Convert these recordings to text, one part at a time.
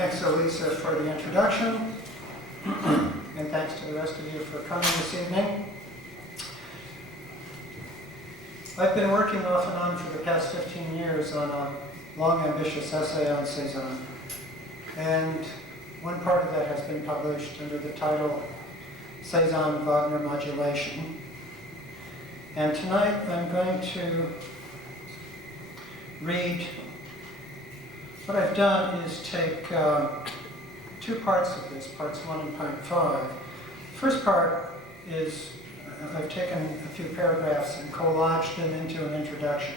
Thanks, Elisa, for the introduction, and thanks to the rest of you for coming this evening. I've been working off and on for the past 15 years on a long, ambitious essay on Cezanne, and one part of that has been published under the title Cezanne Wagner Modulation. And tonight I'm going to read. What I've done is take two parts of this, parts 1 and part 5. The first part is I've taken a few paragraphs and collaged them into an introduction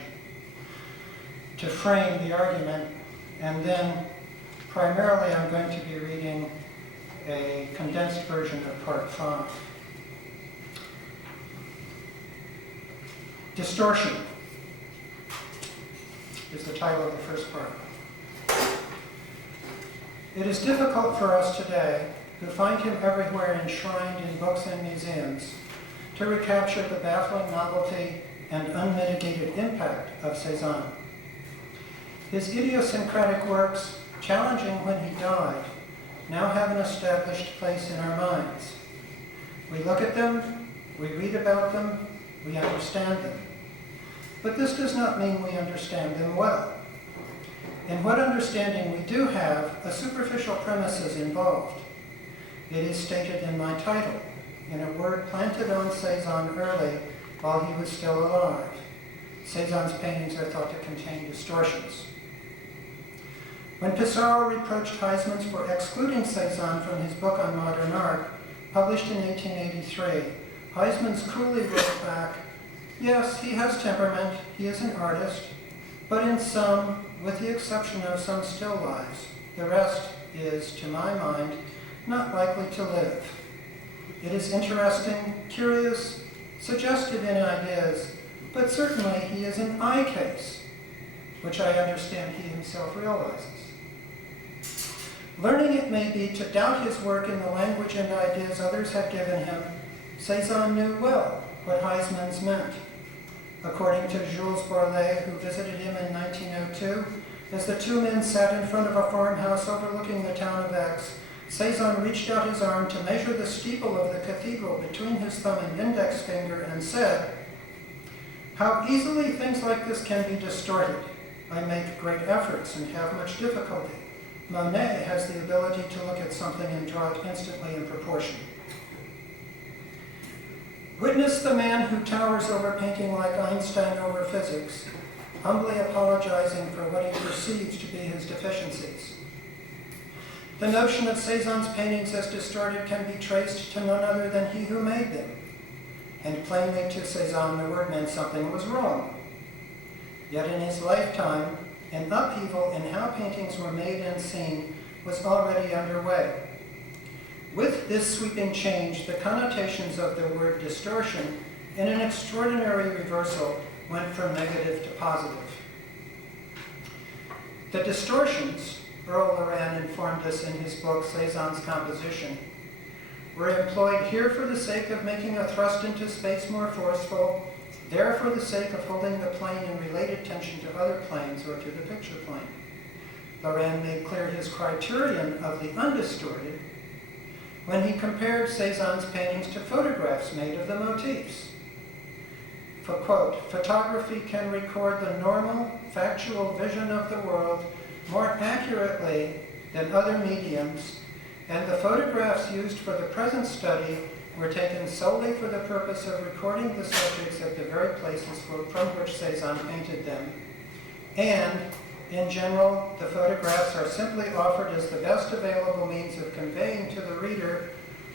to frame the argument, and then primarily I'm going to be reading a condensed version of part 5. Distortion is the title of the first part. It is difficult for us today, who find him everywhere enshrined in books and museums, to recapture the baffling novelty and unmitigated impact of Cezanne. His idiosyncratic works, challenging when he died, now have an established place in our minds. We look at them, we read about them, we understand them. But this does not mean we understand them well. In what understanding we do have, a superficial premise is involved. It is stated in my title, in a word planted on Cezanne early while he was still alive. Cezanne's paintings are thought to contain distortions. When Pissarro reproached Huysmans for excluding Cezanne from his book on modern art, published in 1883, Huysmans coolly wrote back, "Yes, he has temperament, he is an artist, but in some, with the exception of some still lives, the rest is, to my mind, not likely to live. It is interesting, curious, suggestive in ideas, but certainly he is an eye case, which I understand he himself realizes. Learning, it may be, to doubt his work in the language and ideas others had given him, Cezanne knew well what Huysmans meant. According to Jules Borlet, who visited him in 1902, as the two men sat in front of a farmhouse overlooking the town of Aix, Cezanne reached out his arm to measure the steeple of the cathedral between his thumb and index finger and said, "How easily things like this can be distorted. I make great efforts and have much difficulty. Monet has the ability to look at something and draw it instantly in proportion." Witness the man who towers over painting like Einstein over physics, humbly apologizing for what he perceives to be his deficiencies. The notion of Cezanne's paintings as distorted can be traced to none other than he who made them. And plainly to Cezanne the word meant something was wrong. Yet in his lifetime, an upheaval in how paintings were made and seen was already underway. With this sweeping change, the connotations of the word distortion, in an extraordinary reversal, went from negative to positive. The distortions, Earl Loran informed us in his book, Cezanne's Composition, were employed here for the sake of making a thrust into space more forceful, there for the sake of holding the plane in related tension to other planes or to the picture plane. Loran made clear his criterion of the undistorted when he compared Cezanne's paintings to photographs made of the motifs. For, quote, "Photography can record the normal, factual vision of the world more accurately than other mediums, and the photographs used for the present study were taken solely for the purpose of recording the subjects at the very places from which Cezanne painted them. And, in general, the photographs are simply offered as the best available means of conveying to the reader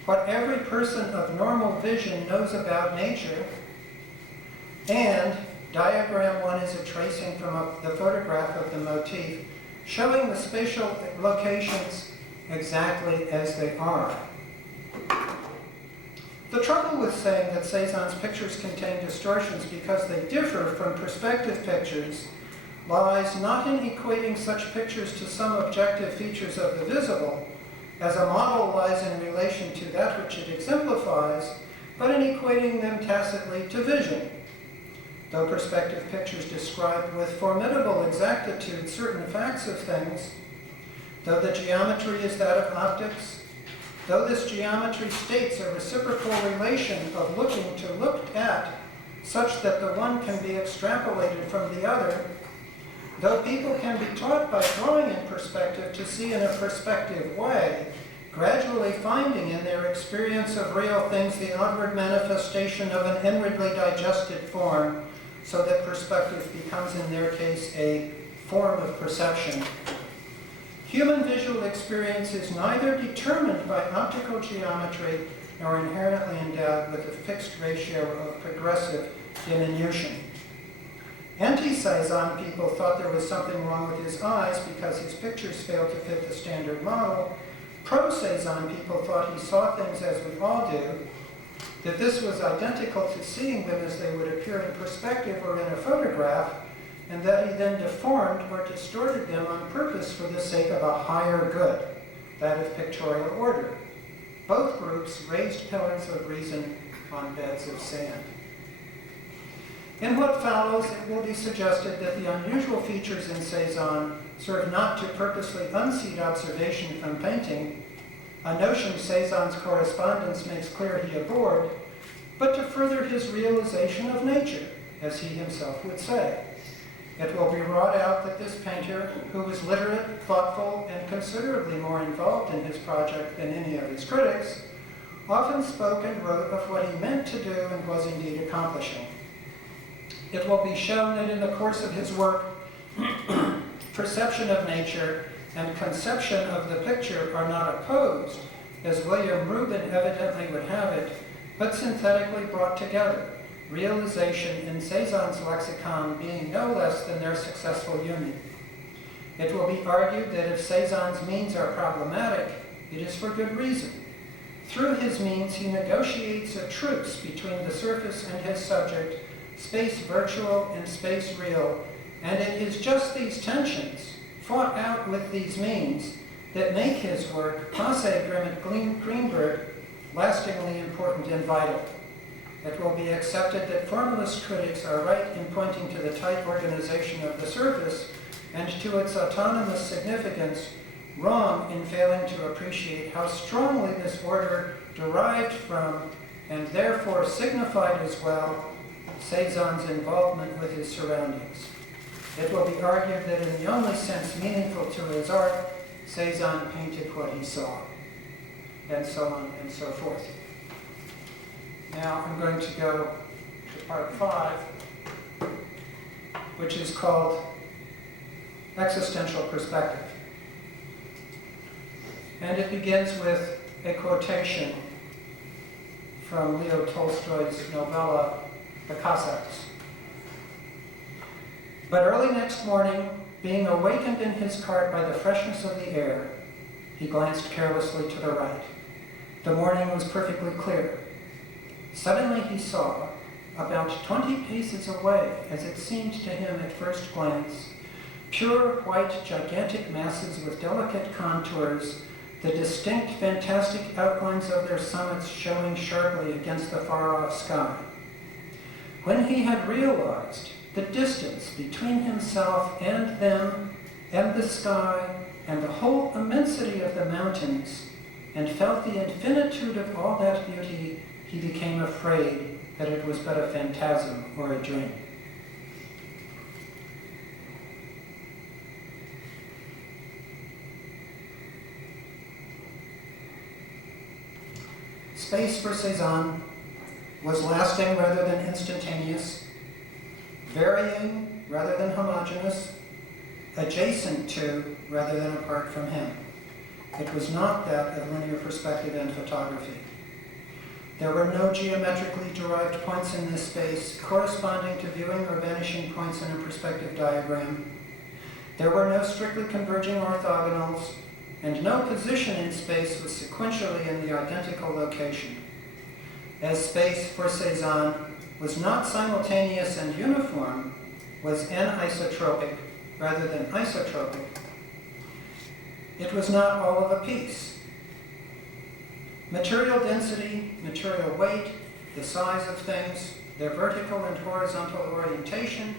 what every person of normal vision knows about nature, and diagram 1 is a tracing from the photograph of the motif, showing the spatial locations exactly as they are." The trouble with saying that Cezanne's pictures contain distortions because they differ from perspective pictures lies not in equating such pictures to some objective features of the visible, as a model lies in relation to that which it exemplifies, but in equating them tacitly to vision. Though perspective pictures describe with formidable exactitude certain facts of things, though the geometry is that of optics, though this geometry states a reciprocal relation of looking to looked at, such that the one can be extrapolated from the other, though people can be taught by drawing in perspective to see in a perspective way, gradually finding in their experience of real things the outward manifestation of an inwardly digested form, so that perspective becomes in their case a form of perception. Human visual experience is neither determined by optical geometry nor inherently endowed with a fixed ratio of progressive diminution. Anti-Cezanne people thought there was something wrong with his eyes because his pictures failed to fit the standard model. Pro-Cezanne people thought he saw things as we all do, that this was identical to seeing them as they would appear in perspective or in a photograph, and that he then deformed or distorted them on purpose for the sake of a higher good, that of pictorial order. Both groups raised pillars of reason on beds of sand. In what follows, it will be suggested that the unusual features in Cezanne serve not to purposely unseat observation from painting, a notion Cezanne's correspondence makes clear he abhorred, but to further his realization of nature, as he himself would say. It will be wrought out that this painter, who was literate, thoughtful, and considerably more involved in his project than any of his critics, often spoke and wrote of what he meant to do and was indeed accomplishing. It will be shown that in the course of his work, perception of nature and conception of the picture are not opposed, as William Rubin evidently would have it, but synthetically brought together, realization in Cezanne's lexicon being no less than their successful union. It will be argued that if Cezanne's means are problematic, it is for good reason. Through his means, he negotiates a truce between the surface and his subject, space virtual and space real, and it is just these tensions, fought out with these means, that make his work, Passe Greenberg, lastingly important and vital. It will be accepted that formalist critics are right in pointing to the tight organization of the surface and to its autonomous significance, wrong in failing to appreciate how strongly this order derived from, and therefore signified as well, Cezanne's involvement with his surroundings. It will be argued that in the only sense meaningful to his art, Cezanne painted what he saw, and so on and so forth. Now I'm going to go to part 5, which is called Existential Perspective. And it begins with a quotation from Leo Tolstoy's novella, The Cossacks. But early next morning, being awakened in his cart by the freshness of the air, he glanced carelessly to the right. The morning was perfectly clear. Suddenly he saw, about 20 paces away, as it seemed to him at first glance, pure white gigantic masses with delicate contours, the distinct fantastic outlines of their summits showing sharply against the far-off sky. When he had realized the distance between himself and them, and the sky, and the whole immensity of the mountains, and felt the infinitude of all that beauty, he became afraid that it was but a phantasm or a dream. Space for Cezanne was lasting rather than instantaneous, varying rather than homogeneous, adjacent to rather than apart from him. It was not that of linear perspective and photography. There were no geometrically derived points in this space corresponding to viewing or vanishing points in a perspective diagram. There were no strictly converging orthogonals, and no position in space was sequentially in the identical location. As space for Cezanne was not simultaneous and uniform, was anisotropic rather than isotropic, it was not all of a piece. Material density, material weight, the size of things, their vertical and horizontal orientation,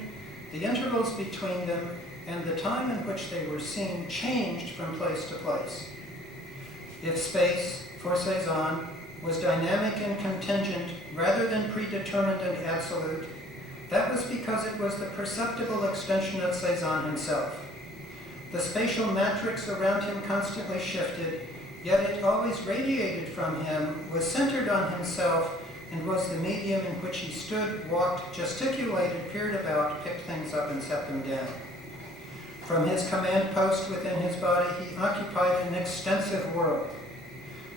the intervals between them, and the time in which they were seen changed from place to place. If space, for Cezanne, was dynamic and contingent rather than predetermined and absolute, that was because it was the perceptible extension of Cezanne himself. The spatial matrix around him constantly shifted, yet it always radiated from him, was centered on himself, and was the medium in which he stood, walked, gesticulated, peered about, picked things up, and set them down. From his command post within his body, he occupied an extensive world.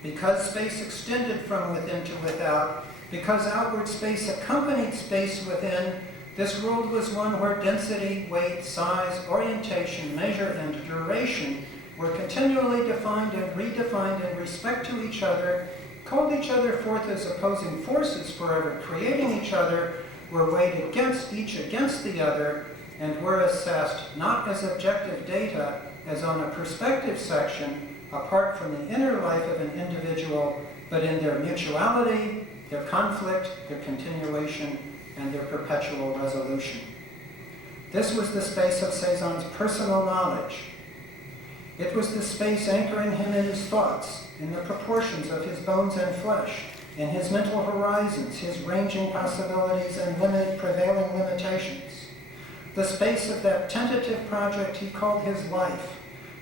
Because space extended from within to without, because outward space accompanied space within, this world was one where density, weight, size, orientation, measure, and duration were continually defined and redefined in respect to each other, called each other forth as opposing forces forever creating each other, were weighed against each against the other, and were assessed not as objective data, as on a perspective section, apart from the inner life of an individual, but in their mutuality, their conflict, their continuation, and their perpetual resolution. This was the space of Cezanne's personal knowledge. It was the space anchoring him in his thoughts, in the proportions of his bones and flesh, in his mental horizons, his ranging possibilities and prevailing limitations. The space of that tentative project he called his life,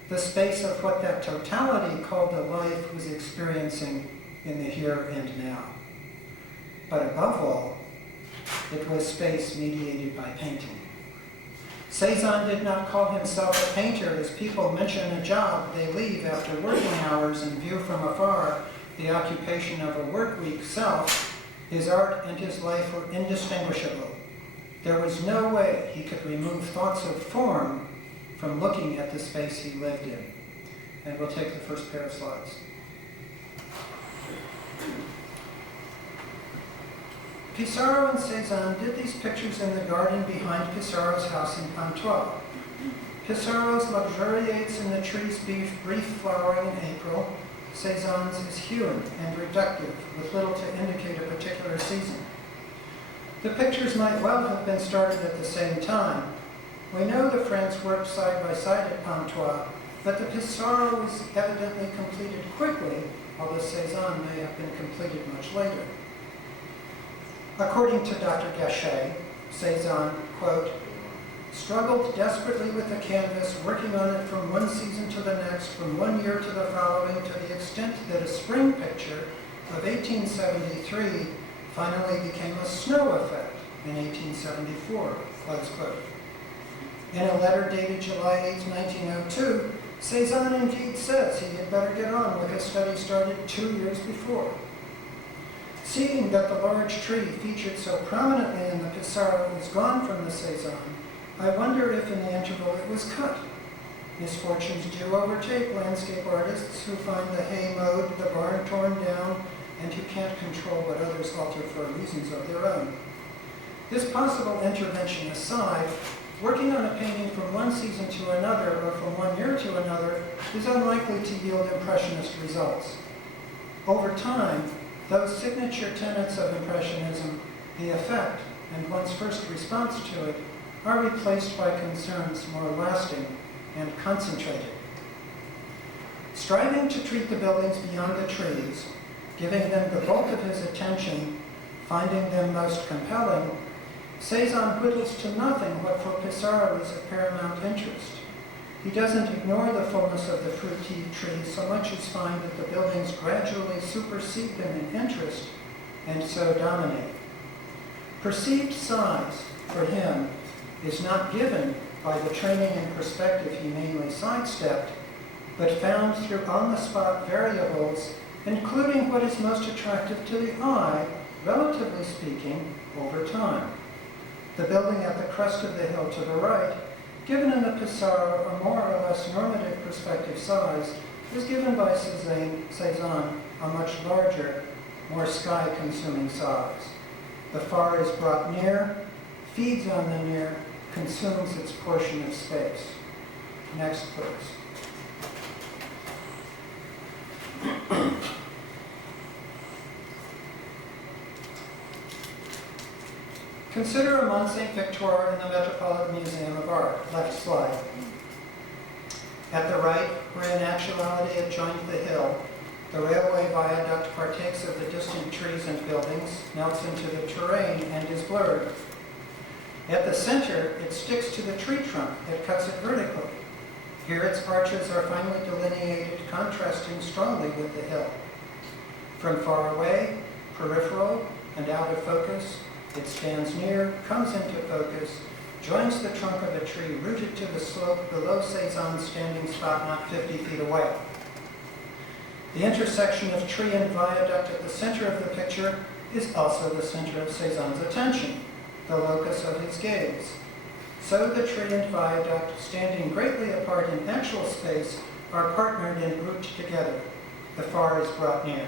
the space of what that totality called a life was experiencing in the here and now. But above all, it was space mediated by painting. Cezanne did not call himself a painter as people mention a job they leave after working hours and view from afar the occupation of a work week self. His art and his life were indistinguishable. There was no way he could remove thoughts of form from looking at the space he lived in. And we'll take the first pair of slides. Pissarro and Cezanne did these pictures in the garden behind Pissarro's house in Pontoise. Pissarro's luxuriates in the tree's brief flowering in April. Cezanne's is hewn and reductive, with little to indicate a particular season. The pictures might well have been started at the same time. We know the friends worked side by side at Pontoise, but the Pissarro was evidently completed quickly, although Cezanne may have been completed much later. According to Dr. Gachet, Cezanne, quote, struggled desperately with the canvas, working on it from one season to the next, from one year to the following, to the extent that a spring picture of 1873 finally became a snow effect in 1874, close quote. In a letter dated July 8, 1902, Cezanne indeed says he had better get on with a study started 2 years before. Seeing that the large tree featured so prominently in the Pissarro was gone from the Cezanne, I wonder if in the interval it was cut. Misfortunes do overtake landscape artists who find the hay mowed, the barn torn down, and who can't control what others alter for reasons of their own. This possible intervention aside, working on a painting from one season to another or from 1 year to another is unlikely to yield impressionist results. Over time, those signature tenets of Impressionism, the effect and one's first response to it, are replaced by concerns more lasting and concentrated. Striving to treat the buildings beyond the trees, giving them the bulk of his attention, finding them most compelling, Cezanne whittles to nothing what for Pissarro is of paramount interest. He doesn't ignore the fullness of the fruity tree so much as find that the buildings gradually supersede them in interest and so dominate. Perceived size, for him, is not given by the training and perspective he mainly sidestepped, but found through on-the-spot variables, including what is most attractive to the eye, relatively speaking, over time. The building at the crest of the hill to the right, given in the Pissarro a more or less normative perspective size, is given by Cezanne a much larger, more sky-consuming size. The far is brought near, feeds on the near, consumes its portion of space. Next, please. Consider a Mont Saint-Victor in the Metropolitan Museum of Art. Left slide. At the right, where in actuality it joins the hill, the railway viaduct partakes of the distant trees and buildings, melts into the terrain, and is blurred. At the center, it sticks to the tree trunk that cuts it vertically. Here its arches are finely delineated, contrasting strongly with the hill. From far away, peripheral, and out of focus, it stands near, comes into focus, joins the trunk of a tree rooted to the slope below Cezanne's standing spot not 50 feet away. The intersection of tree and viaduct at the center of the picture is also the center of Cezanne's attention, the locus of his gaze. So the tree and viaduct, standing greatly apart in actual space, are partnered and grouped together. The far is brought near.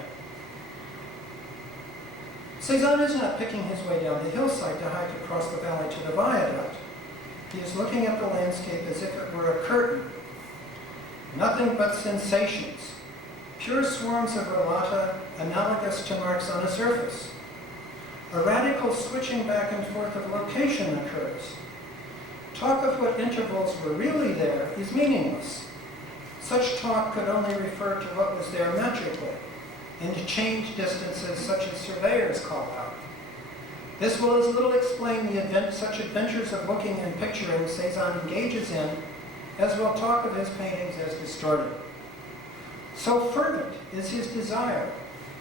Cezanne is not picking his way down the hillside to hike across the valley to the viaduct. He is looking at the landscape as if it were a curtain. Nothing but sensations, pure swarms of relata analogous to marks on a surface. A radical switching back and forth of location occurs. Talk of what intervals were really there is meaningless. Such talk could only refer to what was there metrically, and change distances such as surveyors call out. This will as little explain such adventures of looking and picturing Cezanne engages in, as will talk of his paintings as distorted. So fervent is his desire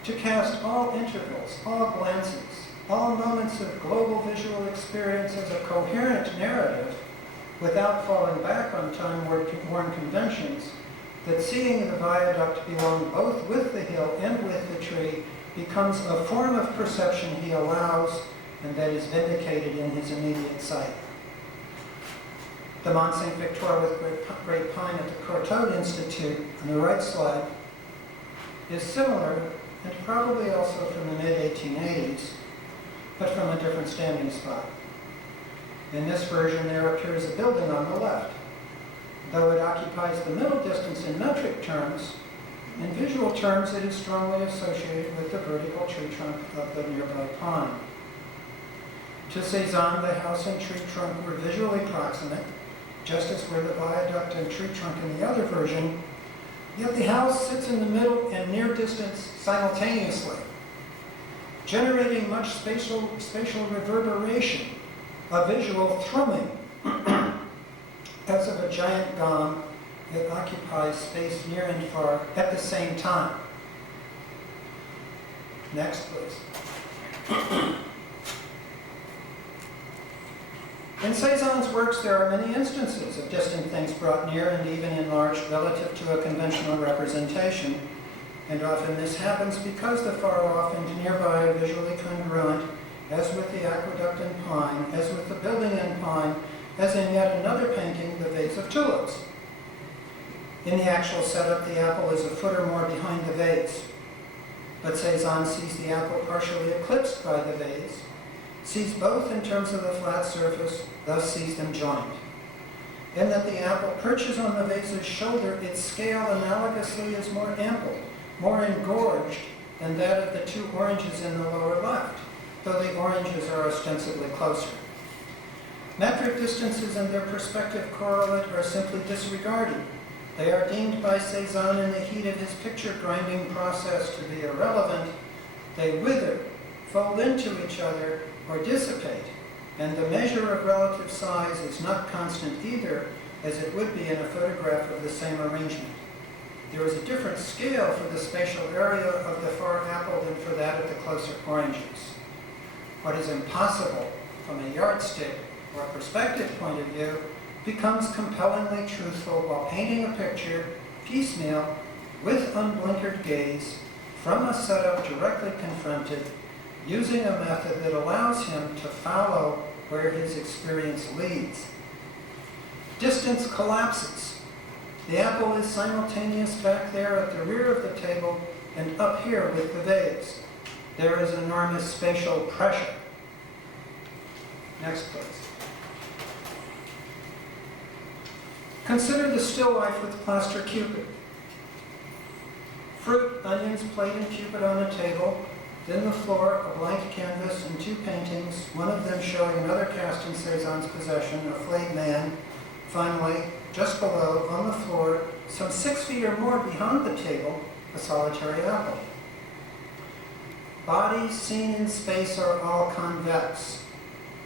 to cast all intervals, all glances, all moments of global visual experience as a coherent narrative, without falling back on time-worn conventions, that seeing the viaduct belong both with the hill and with the tree becomes a form of perception he allows and that is vindicated in his immediate sight. The Mont Saint-Victor with Great Pine at the Courtauld Institute, on the right slide, is similar and probably also from the mid-1880s, but from a different standing spot. In this version, there appears a building on the left. Though it occupies the middle distance in metric terms, in visual terms it is strongly associated with the vertical tree trunk of the nearby pine. To Cezanne, the house and tree trunk were visually proximate, just as were the viaduct and tree trunk in the other version, yet the house sits in the middle and near distance simultaneously, generating much spatial reverberation, a visual thrumming, as of a giant gong that occupies space near and far at the same time. Next, please. In Cezanne's works, there are many instances of distant things brought near and even enlarged relative to a conventional representation, and often this happens because the far off and nearby are visually congruent, as with the aqueduct in pine, as with the building in pine, as in yet another painting, the vase of tulips. In the actual setup, the apple is a foot or more behind the vase, but Cezanne sees the apple partially eclipsed by the vase, sees both in terms of the flat surface, thus sees them joined. In that the apple perches on the vase's shoulder, its scale analogously is more ample, more engorged than that of the two oranges in the lower left, though the oranges are ostensibly closer. Metric distances and their perspective correlate are simply disregarded. They are deemed by Cezanne in the heat of his picture grinding process to be irrelevant. They wither, fold into each other, or dissipate, and the measure of relative size is not constant either, as it would be in a photograph of the same arrangement. There is a different scale for the spatial area of the far apple than for that of the closer oranges. What is impossible from a yardstick or perspective point of view becomes compellingly truthful while painting a picture piecemeal with unblinkered gaze from a setup directly confronted, using a method that allows him to follow where his experience leads. Distance collapses. The apple is simultaneous back there at the rear of the table and up here with the vase. There is enormous spatial pressure. Next, please. Consider the still life with plaster Cupid. Fruit, onions, plate, and Cupid on a table, Then the floor, a blank canvas, and 2 paintings, one of them showing another cast in Cezanne's possession, a flayed man. Finally, just below, on the floor, some 6 feet or more behind the table, a solitary apple. Bodies seen in space are all convex,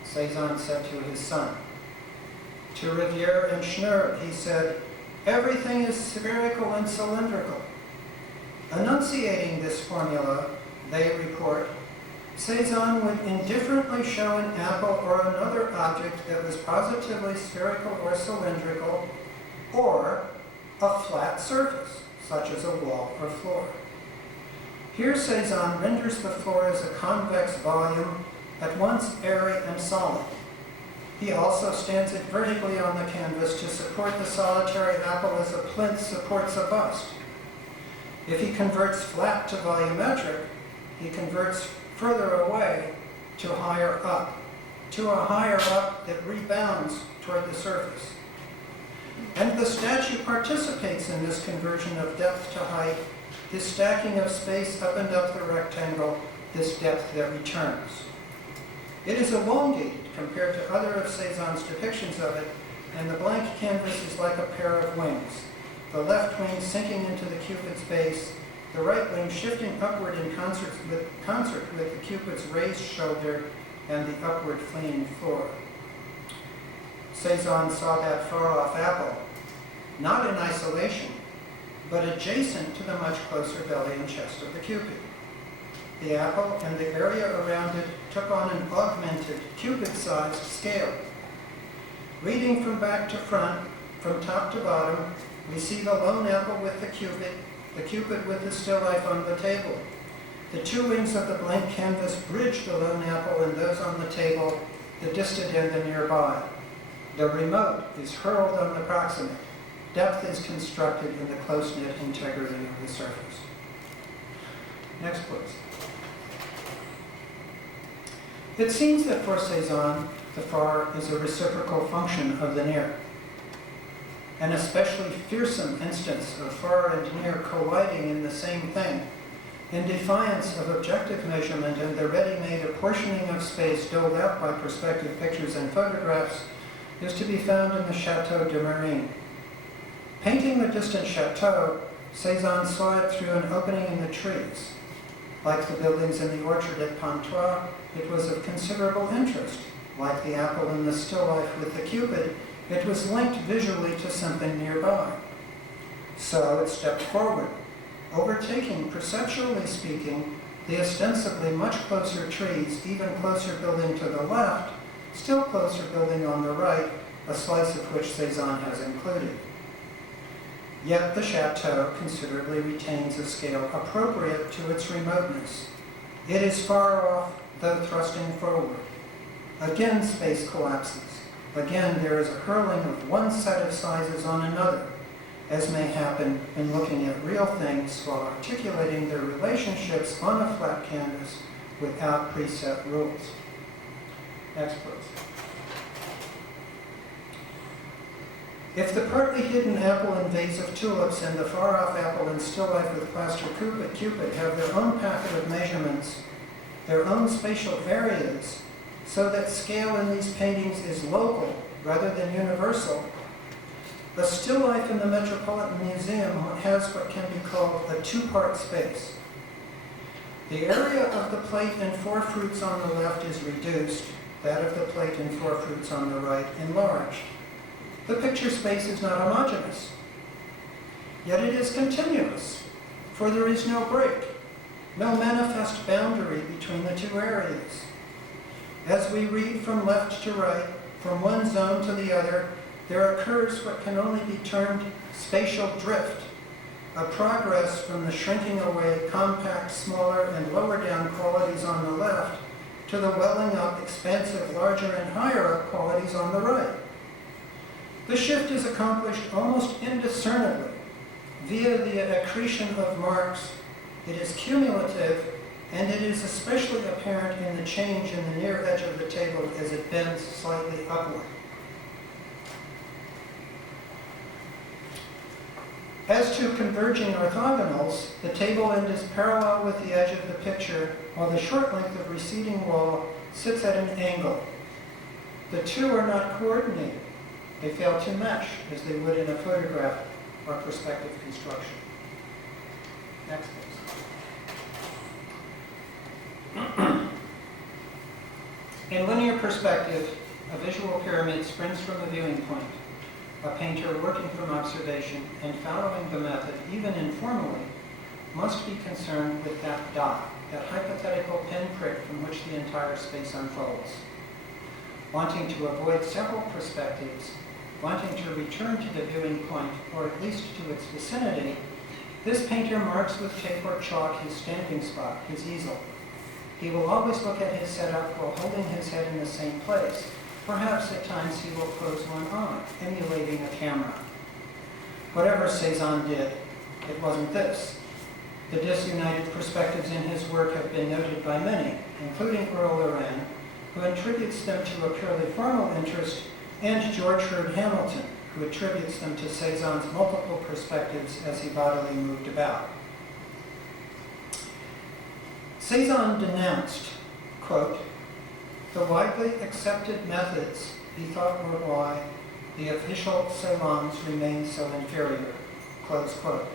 Cezanne said to his son. To Riviere and Schnur, he said, everything is spherical and cylindrical. Enunciating this formula, they report, Cezanne would indifferently show an apple or another object that was positively spherical or cylindrical, or a flat surface, such as a wall or floor. Here Cezanne renders the floor as a convex volume, at once airy and solid. He also stands it vertically on the canvas to support the solitary apple as a plinth supports a bust. If he converts flat to volumetric, he converts further away to higher up, to a higher up that rebounds toward the surface. And the statue participates in this conversion of depth to height, his stacking of space up and up the rectangle, this depth that returns. It is elongated compared to other of Cezanne's depictions of it, and the blank canvas is like a pair of wings, the left wing sinking into the Cupid's base, the right wing shifting upward in concert with the Cupid's raised shoulder and the upward fleeing floor. Cezanne saw that far-off apple, not in isolation, but adjacent to the much closer belly and chest of the Cupid. The apple and the area around it took on an augmented, Cupid-sized scale. Reading from back to front, from top to bottom, we see the lone apple with the Cupid with the still life on the table. The 2 wings of the blank canvas bridge the lone apple and those on the table, the distant and the nearby. The remote is hurled on the proximate. Depth is constructed in the close-knit integrity of the surface. Next, please. It seems that for Cezanne, the far is a reciprocal function of the near. An especially fearsome instance of far and near colliding in the same thing, in defiance of objective measurement and the ready-made apportioning of space doled out by perspective pictures and photographs, is to be found in the Chateau de Marine. Painting the distant chateau, Cezanne saw it through an opening in the trees. Like the buildings in the orchard at Pontoise, it was of considerable interest. Like the apple in the still life with the Cupid, it was linked visually to something nearby. So it stepped forward, overtaking, perceptually speaking, the ostensibly much closer trees, even closer building to the left, still closer building on the right, a slice of which Cezanne has included. Yet the chateau considerably retains a scale appropriate to its remoteness. It is far off, though thrusting forward. Again, space collapses. Again, there is a hurling of one set of sizes on another, as may happen in looking at real things while articulating their relationships on a flat canvas without preset rules. Next, please. If the partly hidden apple and vase of tulips and the far-off apple and still life with plaster Cupid have their own packet of measurements, their own spatial areas, so that scale in these paintings is local rather than universal, the still life in the Metropolitan Museum has what can be called a 2-part space. The area of the plate and 4 fruits on the left is reduced, that of the plate and 4 fruits on the right enlarged. The picture space is not homogeneous, yet it is continuous, for there is no break, no manifest boundary between the 2 areas. As we read from left to right, from one zone to the other, there occurs what can only be termed spatial drift, a progress from the shrinking away compact, smaller, and lower down qualities on the left to the welling up, expansive, larger, and higher up qualities on the right. The shift is accomplished almost indiscernibly via the accretion of marks. It is cumulative, and it is especially apparent in the change in the near edge of the table as it bends slightly upward. As to converging orthogonals, the table end is parallel with the edge of the picture, while the short length of receding wall sits at an angle. The two are not coordinated. They fail to mesh as they would in a photograph or perspective construction. Next, please. In linear perspective, a visual pyramid springs from a viewing point. A painter working from observation and following the method, even informally, must be concerned with that dot, that hypothetical pinprick from which the entire space unfolds. Wanting to avoid several perspectives, wanting to return to the viewing point, or at least to its vicinity, this painter marks with tape or chalk his standing spot, his easel. He will always look at his setup while holding his head in the same place. Perhaps at times he will close one eye, emulating a camera. Whatever Cezanne did, it wasn't this. The disunited perspectives in his work have been noted by many, including Earl Loran, who attributes them to a purely formal interest, and George Hamilton, who attributes them to Cezanne's multiple perspectives as he bodily moved about. Cezanne denounced, quote, "The widely accepted methods he thought were why the official salons remained so inferior," close quote.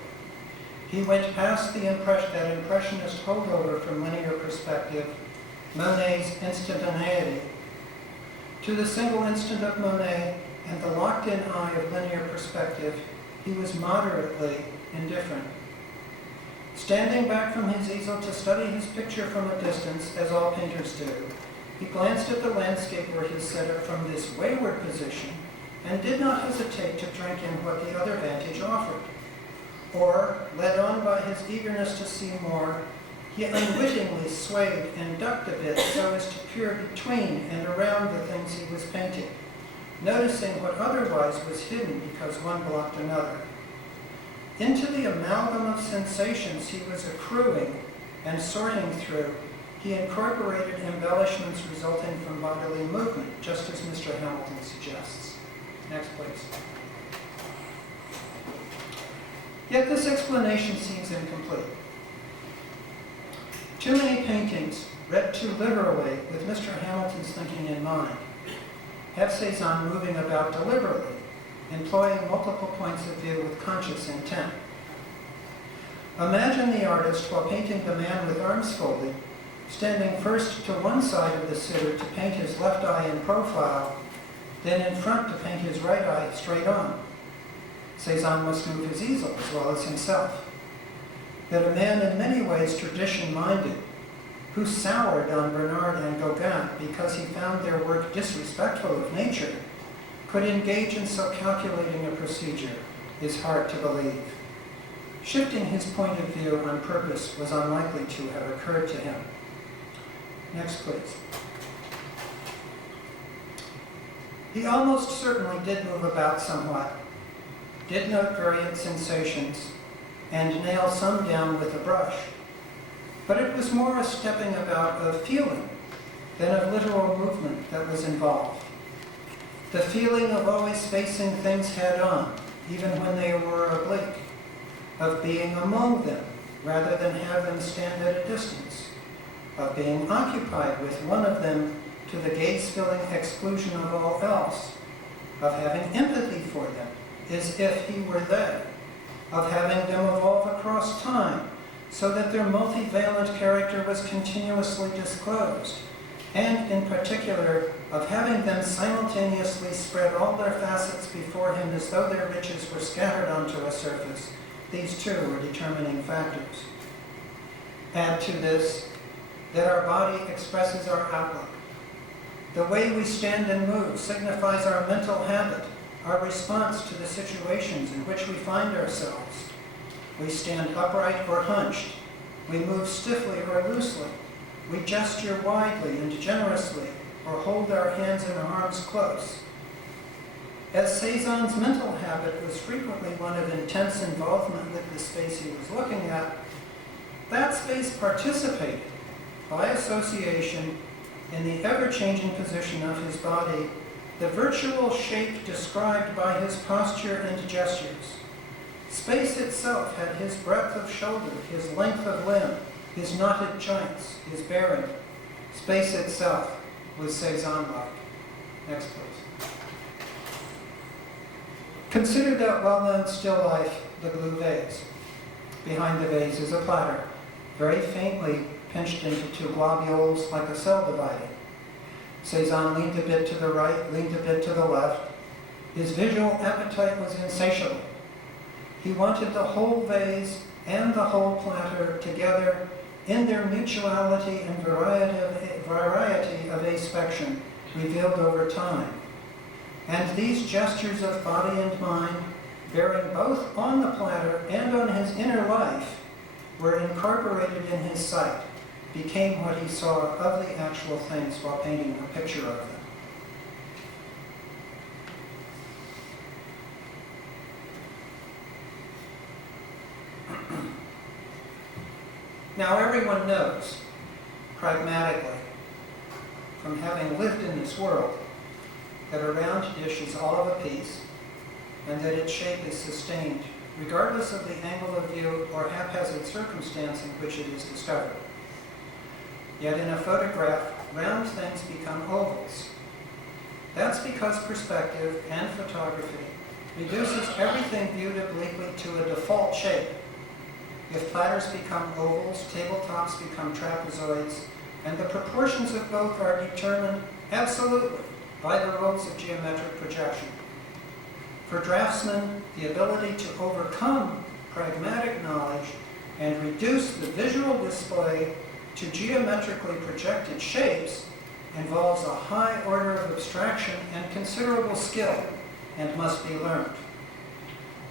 He went past that impressionist holdover from linear perspective, Monet's instantaneity, to the single instant of Monet and the locked-in eye of linear perspective. He was moderately indifferent. Standing back from his easel to study his picture from a distance, as all painters do, he glanced at the landscape where he set it from this wayward position and did not hesitate to drink in what the other vantage offered. Or, led on by his eagerness to see more, he unwittingly swayed and ducked a bit so as to peer between and around the things he was painting, noticing what otherwise was hidden because one blocked another. Into the amalgam of sensations he was accruing and sorting through, he incorporated embellishments resulting from bodily movement, just as Mr. Hamilton suggests. Next, please. Yet this explanation seems incomplete. Too many paintings, read too literally with Mr. Hamilton's thinking in mind, have Cezanne moving about deliberately, employing multiple points of view with conscious intent. Imagine the artist, while painting the man with arms folded, standing first to one side of the sitter to paint his left eye in profile, then in front to paint his right eye straight on. Cezanne must move his easel as well as himself. That a man in many ways tradition-minded, who soured on Bernard and Gauguin because he found their work disrespectful of nature, could engage in so calculating a procedure is hard to believe. Shifting his point of view on purpose was unlikely to have occurred to him. Next, please. He almost certainly did move about somewhat, did note variant sensations, and nail some down with a brush. But it was more a stepping about of feeling than of literal movement that was involved. The feeling of always facing things head on, even when they were oblique, of being among them rather than have them stand at a distance, of being occupied with one of them to the gaze-filling exclusion of all else, of having empathy for them as if he were they, of having them evolve across time so that their multivalent character was continuously disclosed, and in particular of having them simultaneously spread all their facets before him as though their riches were scattered onto a surface. These two were determining factors. Add to this that our body expresses our outlook. The way we stand and move signifies our mental habit, our response to the situations in which we find ourselves. We stand upright or hunched. We move stiffly or loosely. We gesture widely and generously, or hold our hands and arms close. As Cezanne's mental habit was frequently one of intense involvement with the space he was looking at, that space participated, by association, in the ever-changing position of his body, the virtual shape described by his posture and gestures. Space itself had his breadth of shoulder, his length of limb, his knotted joints, his bearing. Space itself was Cezanne-like. Next, please. Consider that well-known still life, the blue vase. Behind the vase is a platter, very faintly pinched into two globules like a cell dividing. Cezanne leaned a bit to the right, leaned a bit to the left. His visual appetite was insatiable. He wanted the whole vase and the whole platter together in their mutuality and variety of aspection revealed over time. And these gestures of body and mind, bearing both on the platter and on his inner life, were incorporated in his sight, became what he saw of the actual things while painting a picture of them. Now everyone knows, pragmatically, from having lived in this world, that a round dish is all of a piece, and that its shape is sustained, regardless of the angle of view or haphazard circumstance in which it is discovered. Yet in a photograph, round things become ovals. That's because perspective and photography reduces everything viewed obliquely to a default shape. If platters become ovals, tabletops become trapezoids, and the proportions of both are determined absolutely by the rules of geometric projection. For draftsmen, the ability to overcome pragmatic knowledge and reduce the visual display to geometrically projected shapes involves a high order of abstraction and considerable skill, and must be learned.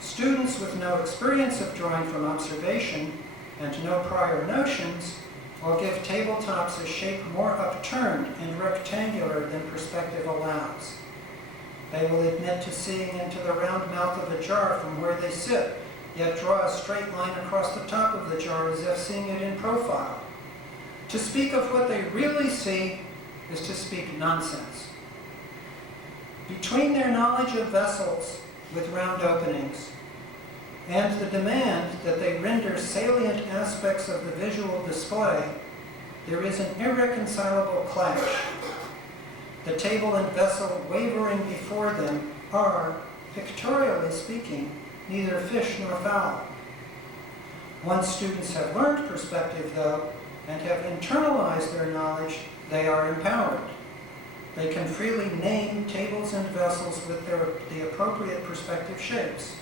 Students with no experience of drawing from observation and no prior notions will give tabletops a shape more upturned and rectangular than perspective allows. They will admit to seeing into the round mouth of a jar from where they sit, yet draw a straight line across the top of the jar as if seeing it in profile. To speak of what they really see is to speak nonsense. Between their knowledge of vessels with round openings and the demand that they render salient aspects of the visual display, there is an irreconcilable clash. The table and vessel wavering before them are, pictorially speaking, neither fish nor fowl. Once students have learned perspective, though, and have internalized their knowledge, they are empowered. They can freely name tables and vessels with the appropriate perspective shapes.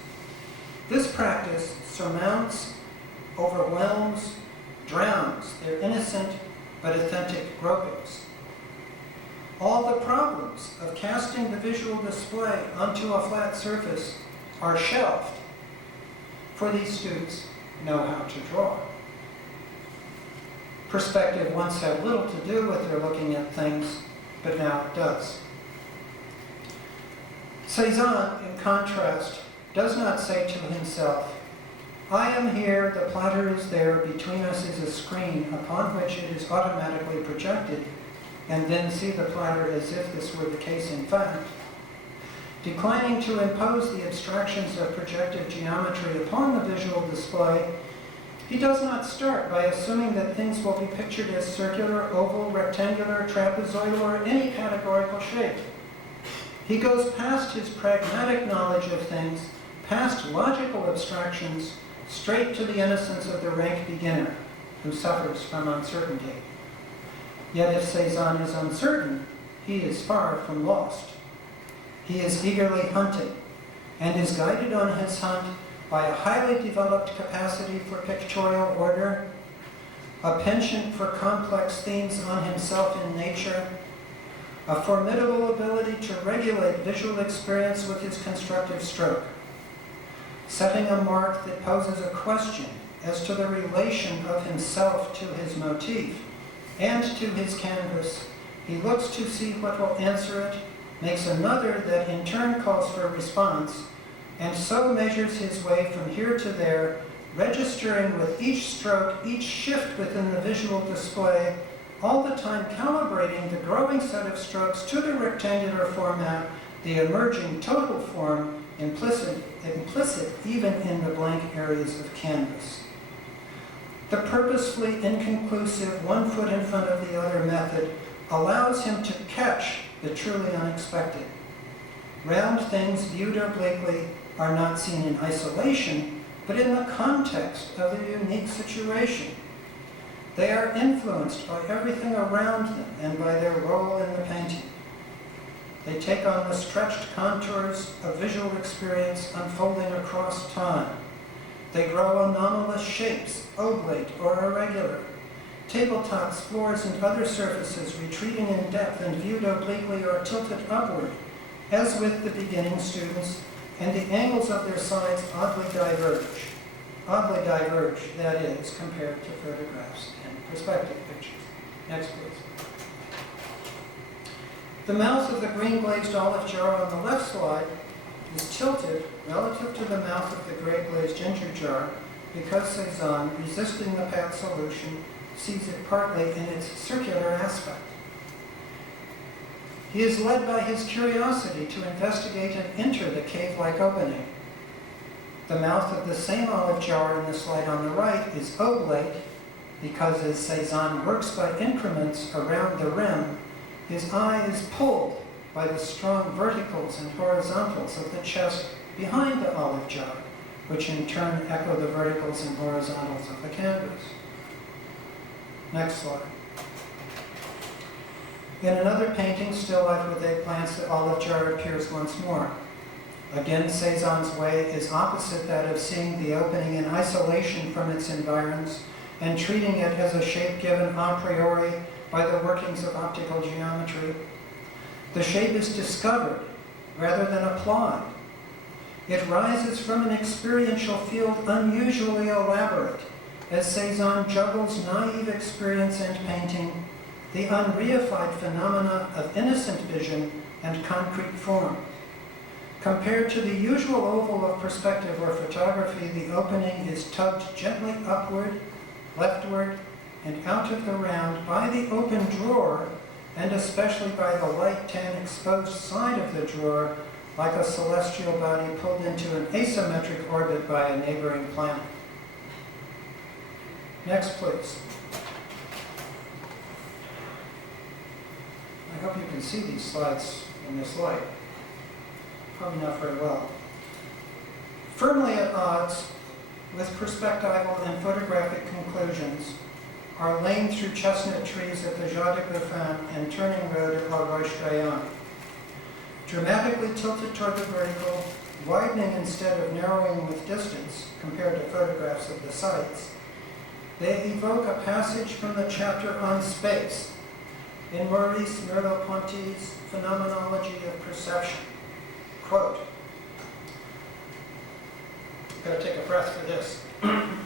This practice surmounts, overwhelms, drowns their innocent but authentic gropings. All the problems of casting the visual display onto a flat surface are shelved, for these students know how to draw. Perspective once had little to do with their looking at things, but now it does. Cezanne, in contrast, does not say to himself, "I am here, the platter is there, between us is a screen upon which it is automatically projected," and then see the platter as if this were the case in fact. Declining to impose the abstractions of projective geometry upon the visual display, he does not start by assuming that things will be pictured as circular, oval, rectangular, trapezoidal, or any categorical shape. He goes past his pragmatic knowledge of things, past logical abstractions, straight to the innocence of the rank beginner who suffers from uncertainty. Yet if Cezanne is uncertain, he is far from lost. He is eagerly hunting and is guided on his hunt by a highly developed capacity for pictorial order, a penchant for complex themes on himself in nature, a formidable ability to regulate visual experience with his constructive stroke. Setting a mark that poses a question as to the relation of himself to his motif and to his canvas, he looks to see what will answer it, makes another that in turn calls for a response, and so measures his way from here to there, registering with each stroke, each shift within the visual display, all the time calibrating the growing set of strokes to the rectangular format, the emerging total form implicit implicit even in the blank areas of canvas. The purposefully inconclusive one foot in front of the other method allows him to catch the truly unexpected. Round things viewed obliquely are not seen in isolation, but in the context of the unique situation. They are influenced by everything around them and by their role in the painting. They take on the stretched contours of visual experience unfolding across time. They grow anomalous shapes, oblate or irregular. Tabletops, floors, and other surfaces retreating in depth and viewed obliquely or tilted upward, as with the beginning students, and the angles of their sides oddly diverge. Oddly diverge, that is, compared to photographs and perspective pictures. Next, please. The mouth of the green glazed olive jar on the left slide is tilted relative to the mouth of the gray glazed ginger jar because Cezanne, resisting the pat solution, sees it partly in its circular aspect. He is led by his curiosity to investigate and enter the cave-like opening. The mouth of the same olive jar in the slide on the right is oblate because as Cezanne works by increments around the rim, his eye is pulled by the strong verticals and horizontals of the chest behind the olive jar, which in turn echo the verticals and horizontals of the canvas. Next slide. In another painting, Still Life with Eggplants, the olive jar appears once more. Again, Cezanne's way is opposite that of seeing the opening in isolation from its environs and treating it as a shape given a priori by the workings of optical geometry. The shape is discovered rather than applied. It rises from an experiential field unusually elaborate as Cezanne juggles naive experience and painting, the unreified phenomena of innocent vision and concrete form. Compared to the usual oval of perspective or photography, the opening is tugged gently upward, leftward, and out of the round by the open drawer, and especially by the light tan exposed side of the drawer, like a celestial body pulled into an asymmetric orbit by a neighboring planet. Next, please. I hope you can see these slides in this light. Probably not very well. Firmly at odds with perspectival and photographic conclusions are lane through chestnut trees at the Jardin de Griffin and turning road at La Roche-Guyon. Dramatically tilted toward the vertical, widening instead of narrowing with distance compared to photographs of the sites, they evoke a passage from the chapter on space in Maurice Merleau-Ponty's Phenomenology of Perception. Quote, gotta take a breath for this.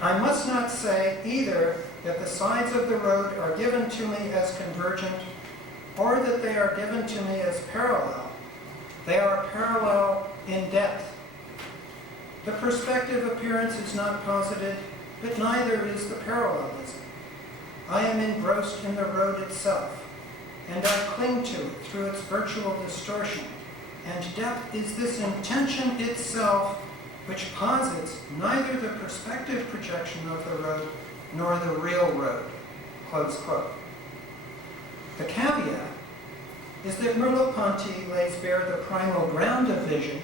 I must not say either that the sides of the road are given to me as convergent or that they are given to me as parallel. They are parallel in depth. The perspective appearance is not posited, but neither is the parallelism. I am engrossed in the road itself, and I cling to it through its virtual distortion. And depth is this intention itself, which posits neither the perspective projection of the road nor the real road, close quote. The caveat is that Merleau-Ponty lays bare the primal ground of vision,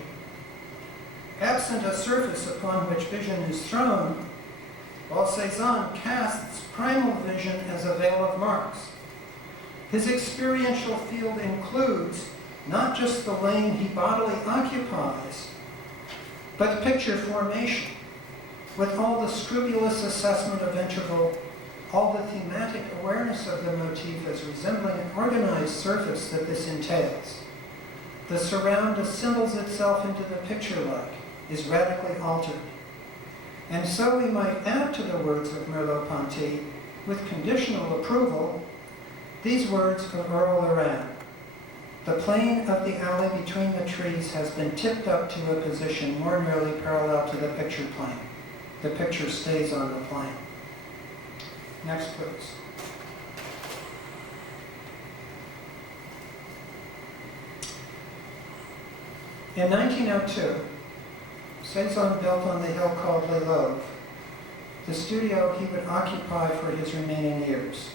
absent a surface upon which vision is thrown, while Cezanne casts primal vision as a veil of marks. His experiential field includes not just the lane he bodily occupies, but picture formation, with all the scrupulous assessment of interval, all the thematic awareness of the motif as resembling an organized surface that this entails. The surround assembles itself into the picture-like, is radically altered. And so we might add to the words of Merleau-Ponty, with conditional approval, these words of Earl Loran. The plane of the alley between the trees has been tipped up to a position more nearly parallel to the picture plane. The picture stays on the plane. Next, please. In 1902, Cezanne built on the hill called Les Louvres, the studio he would occupy for his remaining years.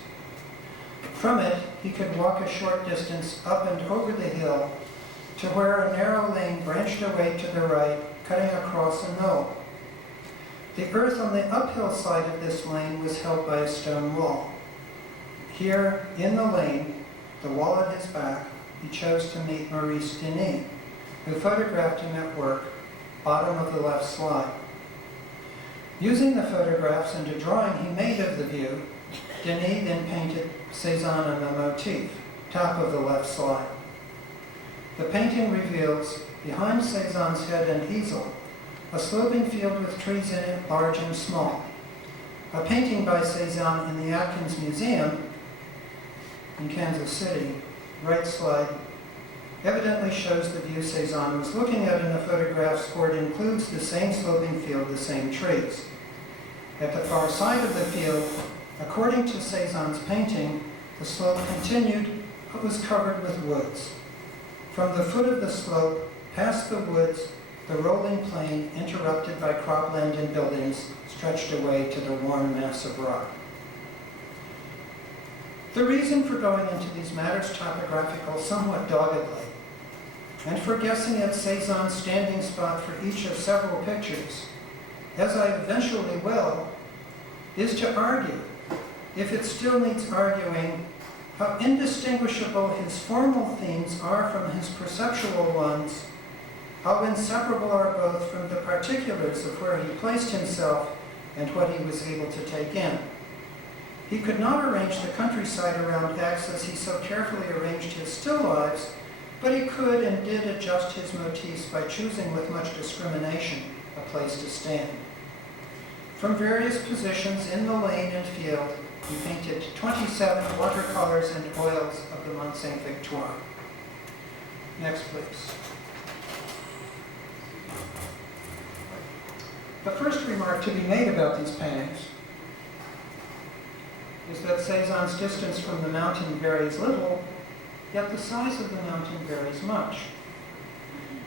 From it, he could walk a short distance up and over the hill to where a narrow lane branched away to the right, cutting across a knoll. The earth on the uphill side of this lane was held by a stone wall. Here, in the lane, the wall at his back, he chose to meet Maurice Denis, who photographed him at work, bottom of the left slide. Using the photographs and a drawing he made of the view, Denis then painted Cezanne on the motif, top of the left slide. The painting reveals, behind Cezanne's head and easel, a sloping field with trees in it, large and small. A painting by Cezanne in the Atkins Museum in Kansas City, right slide, evidently shows the view Cezanne was looking at in the photographs, for it includes the same sloping field, the same trees. At the far side of the field, according to Cezanne's painting, the slope continued but was covered with woods. From the foot of the slope, past the woods, the rolling plain, interrupted by cropland and buildings, stretched away to the warm mass of rock. The reason for going into these matters topographical somewhat doggedly, and for guessing at Cezanne's standing spot for each of several pictures, as I eventually will, is to argue, if it still needs arguing, how indistinguishable his formal themes are from his perceptual ones, how inseparable are both from the particulars of where he placed himself and what he was able to take in. He could not arrange the countryside around X as he so carefully arranged his still lives, but he could and did adjust his motifs by choosing with much discrimination a place to stand. From various positions in the lane and field, he painted 27 watercolors and oils of the Mont Saint-Victoire. Next, please. The first remark to be made about these paintings is that Cezanne's distance from the mountain varies little, yet the size of the mountain varies much.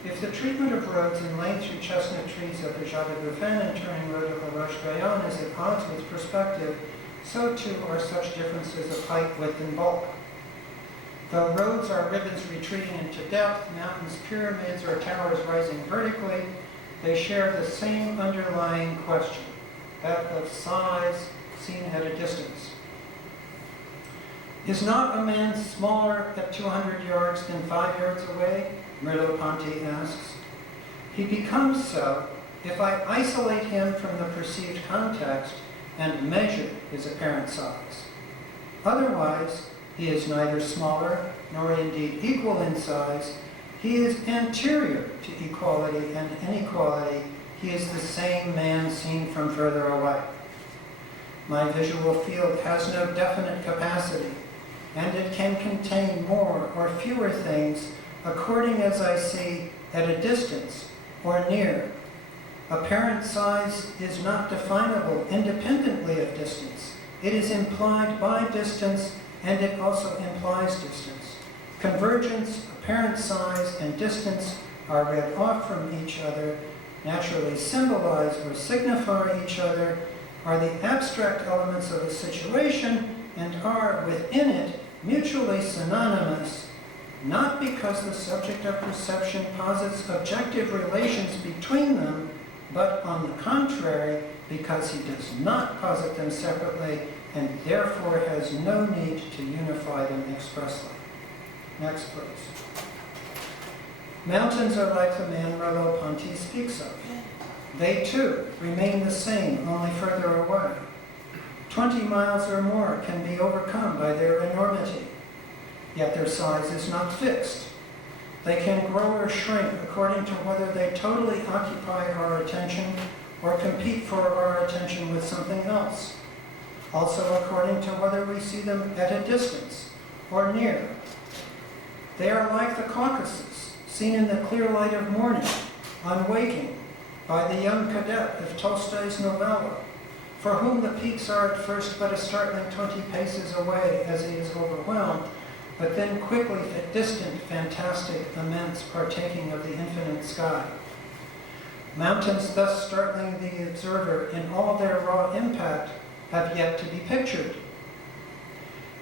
If the treatment of roads in lane through chestnut trees of the Jardin de Dauphin and turning road of La Roche-Guyon is at odds with perspective, so too are such differences of height, width, and bulk. Though roads are ribbons retreating into depth, mountains pyramids or towers rising vertically, they share the same underlying question, that of size seen at a distance. Is not a man smaller at 200 yards than 5 yards away? Merleau-Ponty asks. He becomes so if I isolate him from the perceived context and measure his apparent size. Otherwise, he is neither smaller nor indeed equal in size. He is anterior to equality and inequality. He is the same man seen from further away. My visual field has no definite capacity, and it can contain more or fewer things according as I see at a distance or near. Apparent size is not definable independently of distance. It is implied by distance, and it also implies distance. Convergence, apparent size, and distance are read off from each other, naturally symbolize or signify each other, are the abstract elements of a situation, and are within it mutually synonymous, not because the subject of perception posits objective relations between them, but on the contrary, because he does not posit them separately and therefore has no need to unify them expressly. Next, please. Mountains are like the man Merleau-Ponty speaks of. They, too, remain the same, only further away. 20 miles or more can be overcome by their enormity, yet their size is not fixed. They can grow or shrink according to whether they totally occupy our attention or compete for our attention with something else. Also according to whether we see them at a distance or near. They are like the Caucasus, seen in the clear light of morning, on waking, by the young cadet of Tolstoy's novella, for whom the peaks are at first but a startling 20 paces away as he is overwhelmed, but then quickly distant, fantastic, immense, partaking of the infinite sky. Mountains thus startling the observer in all their raw impact have yet to be pictured.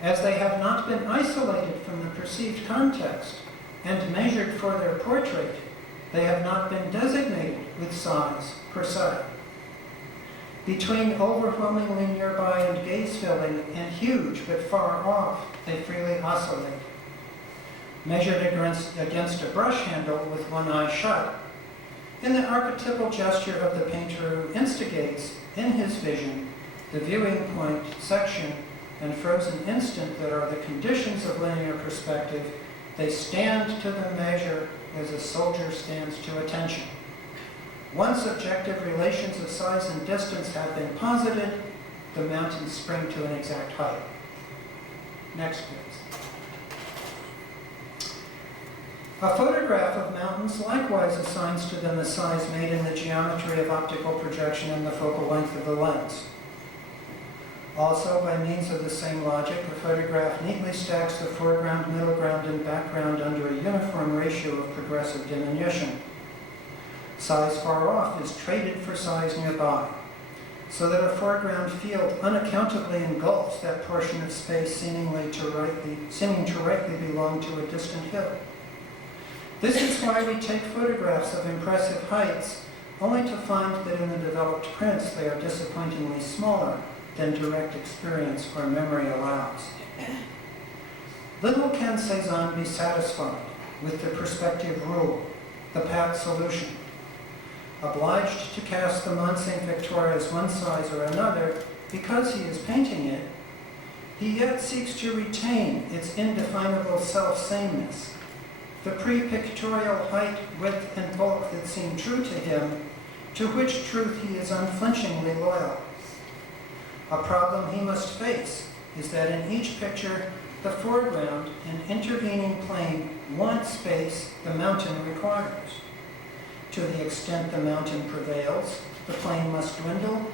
As they have not been isolated from the perceived context and measured for their portrait, they have not been designated with size per se. Between overwhelmingly nearby and gaze-filling and huge but far off, they freely oscillate. Measured against a brush handle with one eye shut, in the archetypal gesture of the painter who instigates, in his vision, the viewing point, section, and frozen instant that are the conditions of linear perspective, they stand to the measure as a soldier stands to attention. Once objective relations of size and distance have been posited, the mountains spring to an exact height. Next, please. A photograph of mountains likewise assigns to them a size made in the geometry of optical projection and the focal length of the lens. Also, by means of the same logic, a photograph neatly stacks the foreground, middle ground, and background under a uniform ratio of progressive diminution. Size far off is traded for size nearby, so that a foreground field unaccountably engulfs that portion of space seeming to rightly belong to a distant hill. This is why we take photographs of impressive heights, only to find that in the developed prints they are disappointingly smaller than direct experience or memory allows. Little can Cezanne be satisfied with the perspective rule, the pat solution. Obliged to cast the Mont Saint-Victor as one size or another because he is painting it, he yet seeks to retain its indefinable self-sameness, the pre-pictorial height, width, and bulk that seem true to him, to which truth he is unflinchingly loyal. A problem he must face is that in each picture, the foreground and intervening plane want space the mountain requires. To the extent the mountain prevails, the plane must dwindle,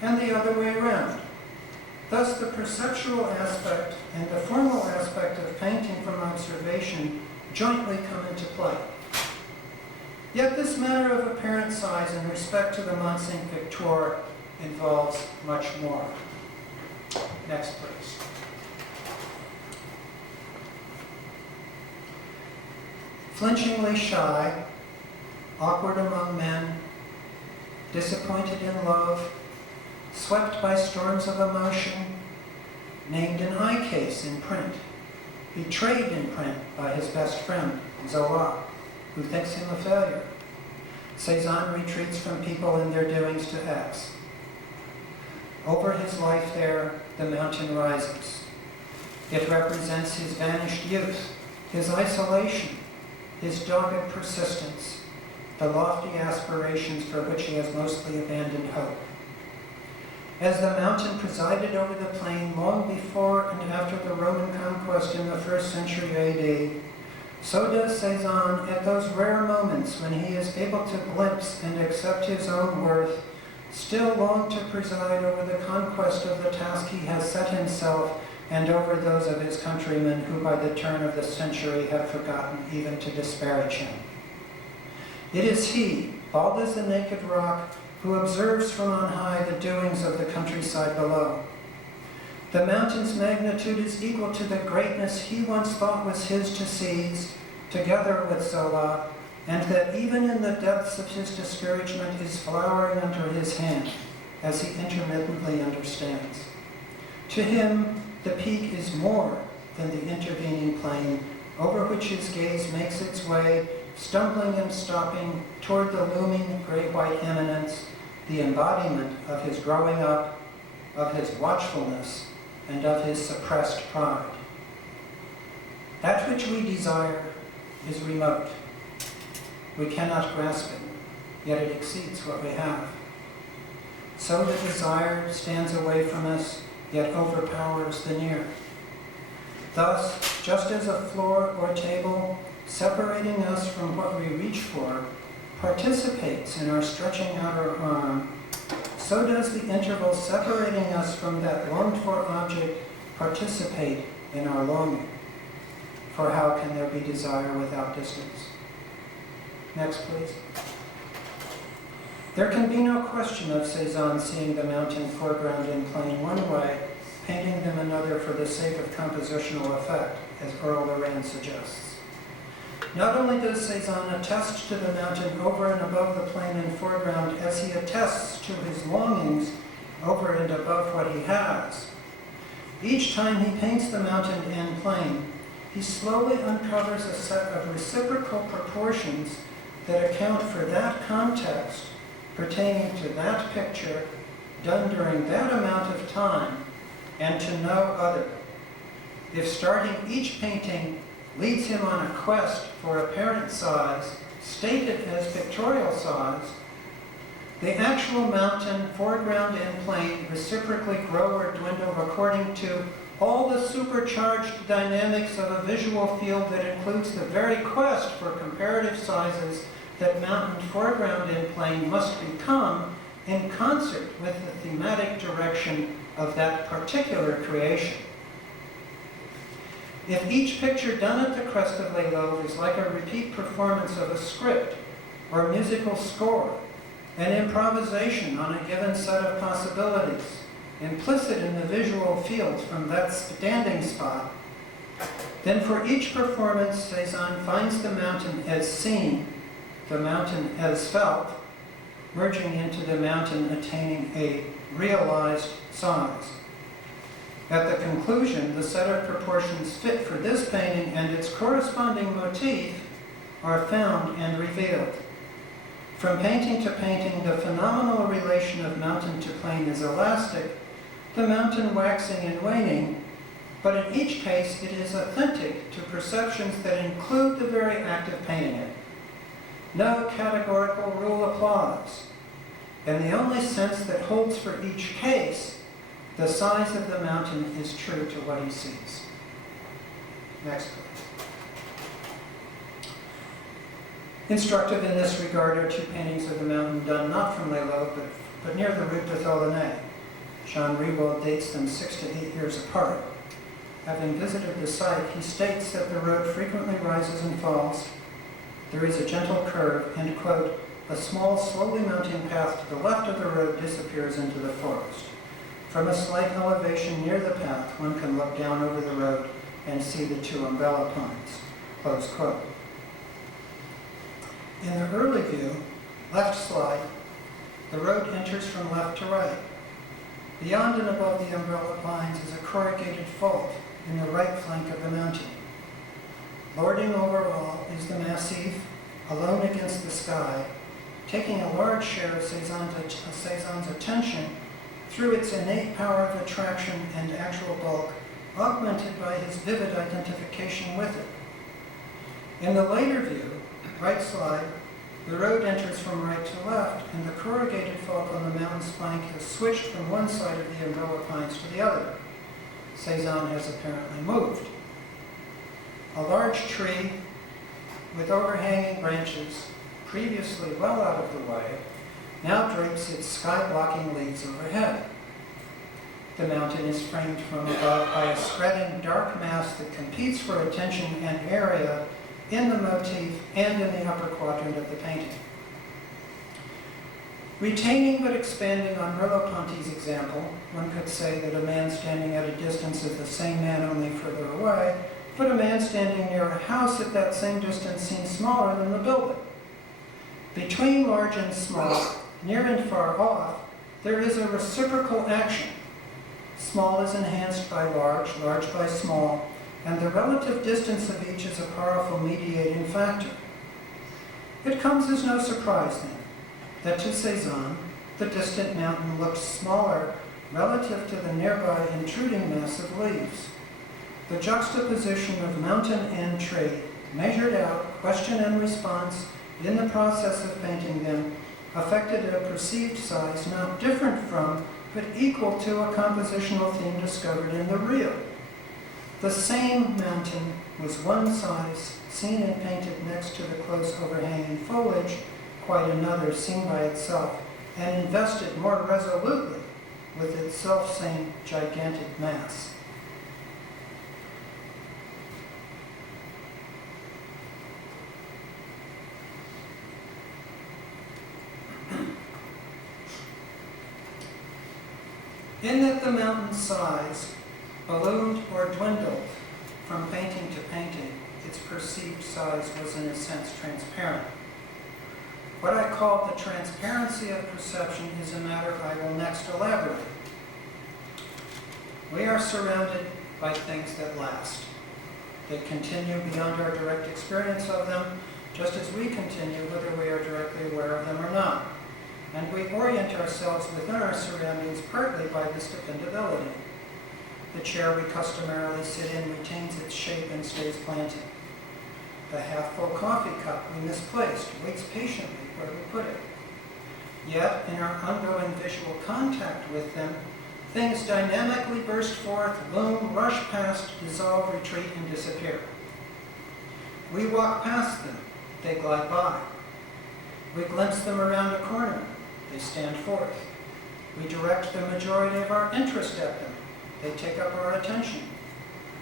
and the other way around. Thus, the perceptual aspect and the formal aspect of painting from observation jointly come into play. Yet this matter of apparent size in respect to the Mont Saint-Victor involves much more. Next, please. Flinchingly shy, awkward among men, disappointed in love, swept by storms of emotion, named an eye case in print, betrayed in print by his best friend, Zola, who thinks him a failure. Cezanne retreats from people and their doings to X. Over his life there, the mountain rises. It represents his vanished youth, his isolation, his dogged persistence, the lofty aspirations for which he has mostly abandoned hope. As the mountain presided over the plain long before and after the Roman conquest in the 1st century AD, so does Cezanne at those rare moments when he is able to glimpse and accept his own worth, still long to preside over the conquest of the task he has set himself and over those of his countrymen who by the turn of the century have forgotten even to disparage him. It is he, bald as the naked rock, who observes from on high the doings of the countryside below. The mountain's magnitude is equal to the greatness he once thought was his to seize, together with Zola, and that even in the depths of his discouragement is flowering under his hand, as he intermittently understands. To him, the peak is more than the intervening plain, over which his gaze makes its way, stumbling and stopping toward the looming gray-white eminence, the embodiment of his growing up, of his watchfulness, and of his suppressed pride. That which we desire is remote. We cannot grasp it, yet it exceeds what we have. So the desire stands away from us, yet overpowers the near. Thus, just as a floor or table, separating us from what we reach for, participates in our stretching out our arm, so does the interval separating us from that longed-for object participate in our longing. For how can there be desire without distance? Next, please. There can be no question of Cezanne seeing the mountain foreground in plane one way, painting them another for the sake of compositional effect, as Earl Loran suggests. Not only does Cezanne attest to the mountain over and above the plane in foreground as he attests to his longings over and above what he has. Each time he paints the mountain in plane, he slowly uncovers a set of reciprocal proportions that account for that context pertaining to that picture done during that amount of time and to no other. If starting each painting leads him on a quest for apparent size, stated as pictorial size, the actual mountain, foreground and plane, reciprocally grow or dwindle according to all the supercharged dynamics of a visual field that includes the very quest for comparative sizes that mountain, foreground and plane must become in concert with the thematic direction of that particular creation. If each picture done at the crest of Les Louvres is like a repeat performance of a script or musical score, an improvisation on a given set of possibilities, implicit in the visual fields from that standing spot, then for each performance, Cezanne finds the mountain as seen, the mountain as felt, merging into the mountain attaining a realized size. At the conclusion, the set of proportions fit for this painting and its corresponding motif are found and revealed. From painting to painting, the phenomenal relation of mountain to plane is elastic, the mountain waxing and waning, but in each case it is authentic to perceptions that include the very act of painting it. No categorical rule applies, and the only sense that holds for each case, the size of the mountain is true to what he sees. Next, please. Instructive in this regard are two paintings of the mountain done not from Les Louvres, but near the Route de Tholonais. Jean Riewoldt dates them 6 to 8 years apart. Having visited the site, he states that the road frequently rises and falls. There is a gentle curve, and, quote, a small, slowly mounting path to the left of the road disappears into the forest. From a slight elevation near the path, one can look down over the road and see the two umbrella pines, close quote. In the early view, left slide, the road enters from left to right. Beyond and above the umbrella pines is a corrugated fault in the right flank of the mountain. Lording over all is the Massif, alone against the sky, taking a large share of Cezanne's attention through its innate power of attraction and actual bulk, augmented by his vivid identification with it. In the later view, right slide, the road enters from right to left, and the corrugated fault on the mountain's flank has switched from one side of the umbrella pines to the other. Cezanne has apparently moved. A large tree with overhanging branches, previously well out of the way, now drapes its sky-blocking leaves overhead. The mountain is framed from above by a spreading dark mass that competes for attention and area in the motif and in the upper quadrant of the painting. Retaining but expanding on Merleau-Ponty's example, one could say that a man standing at a distance is the same man only further away, but a man standing near a house at that same distance seems smaller than the building. Between large and small, near and far off, there is a reciprocal action. Small is enhanced by large, large by small, and the relative distance of each is a powerful mediating factor. It comes as no surprise, then, that to Cezanne, the distant mountain looks smaller relative to the nearby intruding mass of leaves. The juxtaposition of mountain and tree, measured out, question and response, in the process of painting them, affected a perceived size not different from, but equal to a compositional theme discovered in the real. The same mountain was one size, seen and painted next to the close overhanging foliage, quite another seen by itself, and invested more resolutely with its self-same gigantic mass. in that the mountain's size ballooned or dwindled from painting to painting. Its perceived size was in a sense transparent. What I call the transparency of perception is a matter I will next elaborate. We are surrounded by things that last. They continue beyond our direct experience of them, just as we continue whether we are directly aware of them or not. And we orient ourselves within our surroundings partly by this dependability. The chair we customarily sit in retains its shape and stays planted. The half-full coffee cup we misplaced waits patiently where we put it. Yet, in our ongoing visual contact with them, things dynamically burst forth, loom, rush past, dissolve, retreat, and disappear. We walk past them, they glide by. We glimpse them around a corner, they stand forth. We direct the majority of our interest at them, they take up our attention.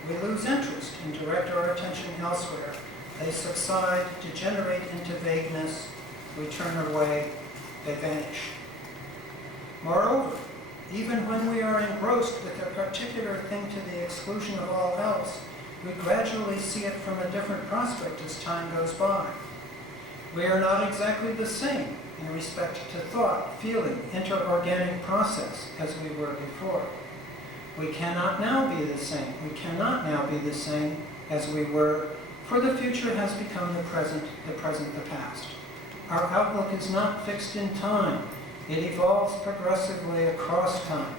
We lose interest and direct our attention elsewhere. They subside, degenerate into vagueness. We turn away, they vanish. Moreover, even when we are engrossed with a particular thing to the exclusion of all else, we gradually see it from a different prospect as time goes by. We are not exactly the same in respect to thought, feeling, interorganic process as we were before. We cannot now be the same. We cannot now be the same as we were, for the future has become the present the past. Our outlook is not fixed in time. It evolves progressively across time.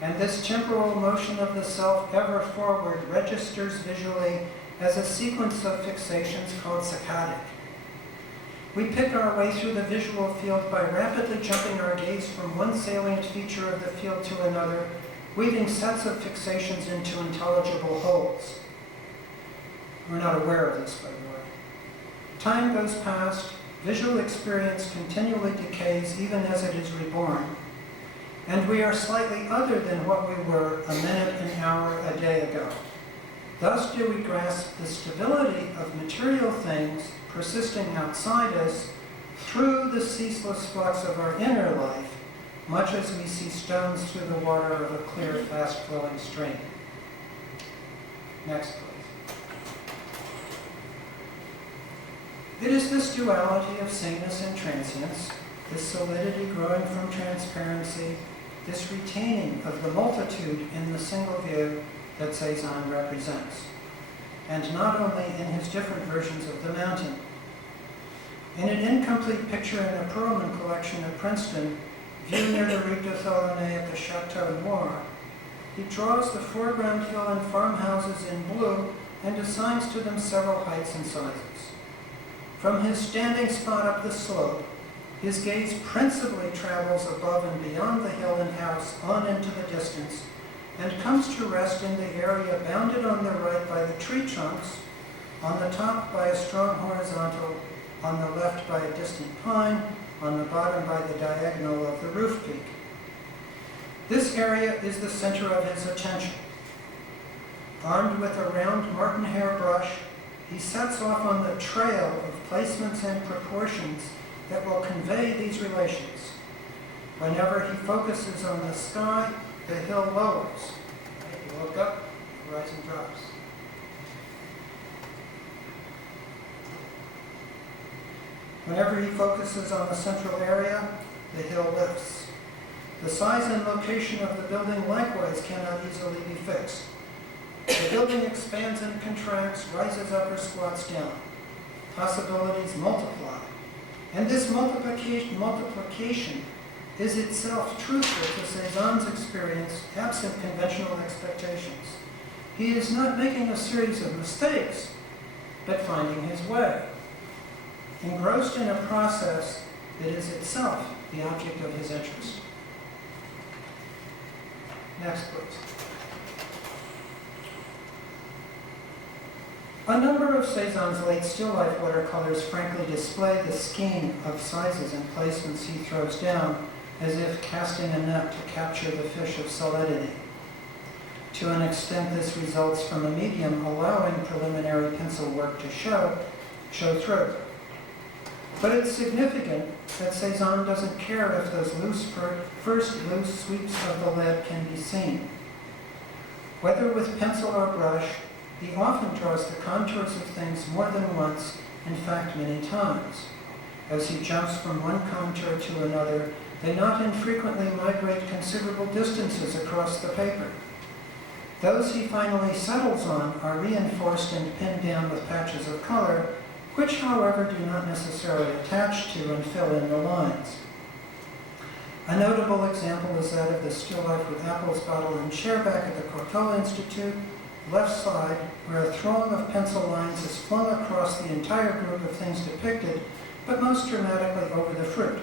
And this temporal motion of the self ever forward registers visually as a sequence of fixations called saccadic. We pick our way through the visual field by rapidly jumping our gaze from one salient feature of the field to another, weaving sets of fixations into intelligible wholes. We're not aware of this, by the way. Time goes past, visual experience continually decays even as it is reborn, and we are slightly other than what we were a minute, an hour, a day ago. Thus do we grasp the stability of material things persisting outside us through the ceaseless flux of our inner life, much as we see stones through the water of a clear, fast-flowing stream. Next, please. It is this duality of sameness and transience, this solidity growing from transparency, this retaining of the multitude in the single view that Cezanne represents, and not only in his different versions of the mountain. In an incomplete picture in a Perelman collection at Princeton, viewed near the Route de Tholaunay at the Chateau Noir, he draws the foreground hill and farmhouses in blue and assigns to them several heights and sizes. From his standing spot up the slope, his gaze principally travels above and beyond the hill and house on into the distance, and comes to rest in the area bounded on the right by the tree trunks, on the top by a strong horizontal, on the left by a distant pine, on the bottom by the diagonal of the roof peak. This area is the center of his attention. Armed with a round martenhair brush, he sets off on the trail of placements and proportions that will convey these relations. Whenever he focuses on the sky, the hill lowers. You look up, the horizon drops. Whenever he focuses on the central area, the hill lifts. The size and location of the building likewise cannot easily be fixed. The building expands and contracts, rises up or squats down. Possibilities multiply. And this multiplication is itself truthful to Cezanne's experience, absent conventional expectations. He is not making a series of mistakes, but finding his way. Engrossed in a process that is itself the object of his interest. Next, please. A number of Cezanne's late still life watercolors frankly display the scheme of sizes and placements he throws down, as if casting a net to capture the fish of solidity. To an extent, this results from a medium allowing preliminary pencil work to show through. But it's significant that Cezanne doesn't care if those first loose sweeps of the lead can be seen. Whether with pencil or brush, he often draws the contours of things more than once, in fact many times. As he jumps from one contour to another, they not infrequently migrate considerable distances across the paper. Those he finally settles on are reinforced and pinned down with patches of color, which, however, do not necessarily attach to and fill in the lines. A notable example is that of the still life with apples, bottle, and chair back at the Courtauld Institute, left side, where a throng of pencil lines is flung across the entire group of things depicted, but most dramatically over the fruit.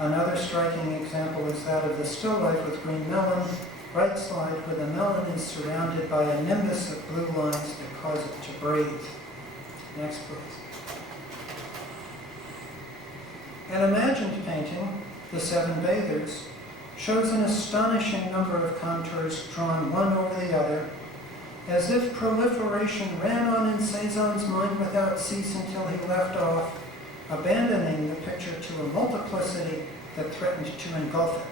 Another striking example is that of the still life with green melon, right side, where the melon is surrounded by a nimbus of blue lines that cause it to breathe. Next, please. An imagined painting, The Seven Bathers, shows an astonishing number of contours drawn one over the other, as if proliferation ran on in Cezanne's mind without cease until he left off, abandoning the picture to a multiplicity that threatened to engulf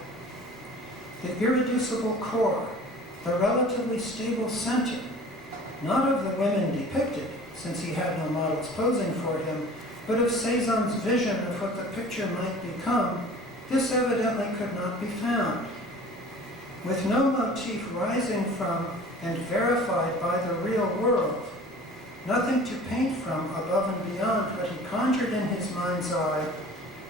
it. The irreducible core, the relatively stable center, not of the women depicted, since he had no models posing for him, but of Cezanne's vision of what the picture might become, this evidently could not be found. With no motif rising from and verified by the real world, nothing to paint from above and beyond what he conjured in his mind's eye,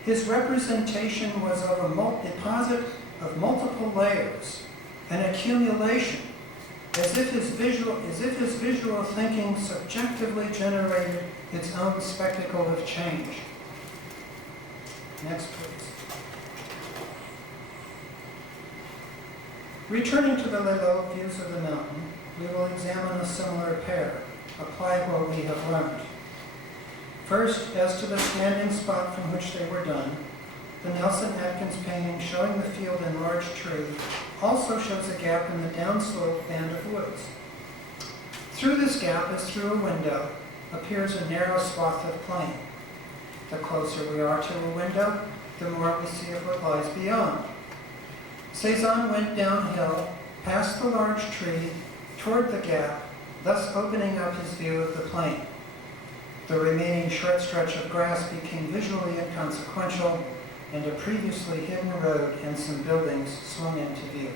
his representation was of a deposit of multiple layers, an accumulation, as if his visual thinking subjectively generated its own spectacle of change. Next, please. Returning to the low views of the mountain, we will examine a similar pair, apply what we have learned. First, as to the standing spot from which they were done, the Nelson Atkins painting showing the field and large tree also shows a gap in the downslope band of woods. Through this gap, as through a window, appears a narrow swath of plain. The closer we are to a window, the more we see of what lies beyond. Cezanne went downhill, past the large tree, toward the gap, thus opening up his view of the plain. The remaining short stretch of grass became visually inconsequential, and a previously hidden road and some buildings swung into view.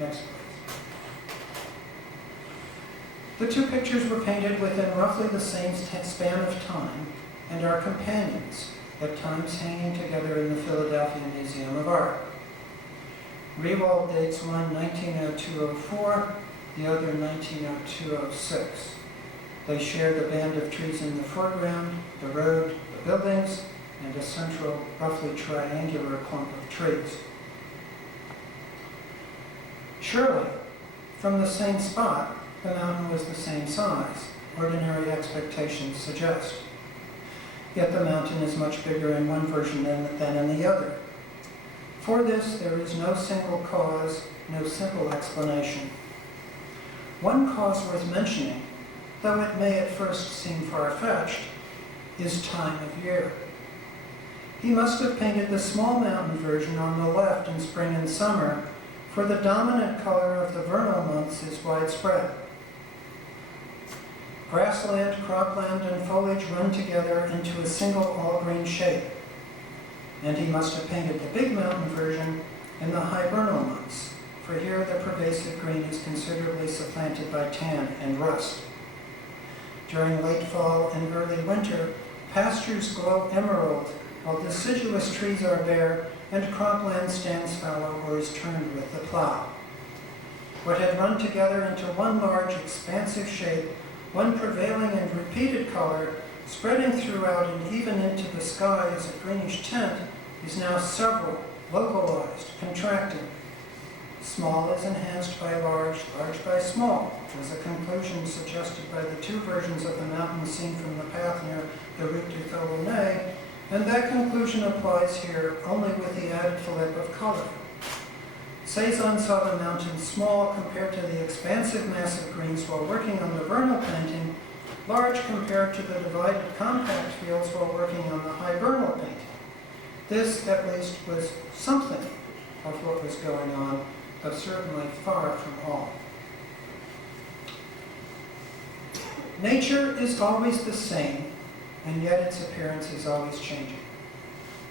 Next, please. The two pictures were painted within roughly the same span of time and are companions, at times hanging together in the Philadelphia Museum of Art. Rewald dates one 1902-04, the other 1902-06. They share the band of trees in the foreground, the road, the buildings, and a central, roughly triangular clump of trees. Surely, from the same spot, the mountain was the same size, ordinary expectations suggest. Yet the mountain is much bigger in one version than in the other. For this, there is no single cause, no simple explanation. One cause worth mentioning, though it may at first seem far-fetched, is time of year. He must have painted the small mountain version on the left in spring and summer, for the dominant color of the vernal months is widespread. Grassland, cropland, and foliage run together into a single all-green shape. And he must have painted the big mountain version in the hibernal months, for here the pervasive green is considerably supplanted by tan and rust. During late fall and early winter, pastures glow emerald, while deciduous trees are bare and cropland stands fallow or is turned with the plow. What had run together into one large expansive shape, one prevailing and repeated color, spreading throughout and even into the sky as a greenish tint, is now several, localized, contracting. Small is enhanced by large, large by small, as a conclusion suggested by the two versions of the mountain seen from the path near the Route du Felonnet, and that conclusion applies here only with the added fillip of color. Cezanne saw the mountain small compared to the expansive mass of greens while working on the vernal painting, large compared to the divided compact fields while working on the hibernal painting. This, at least, was something of what was going on, but certainly far from all. Nature is always the same, and yet its appearance is always changing,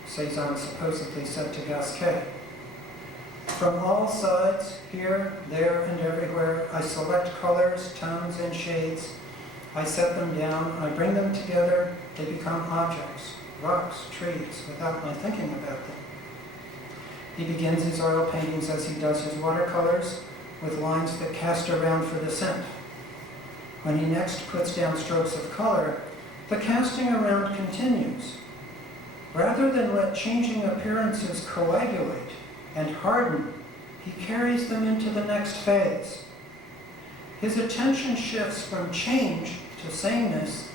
Cezanne supposedly said to Gasquet. From all sides, here, there, and everywhere, I select colors, tones, and shades. I set them down, I bring them together, they become objects, rocks, trees, without my thinking about them. He begins his oil paintings as he does his watercolors, with lines that cast around for the scent. When he next puts down strokes of color, the casting around continues. Rather than let changing appearances coagulate and harden, he carries them into the next phase. His attention shifts from change to sameness,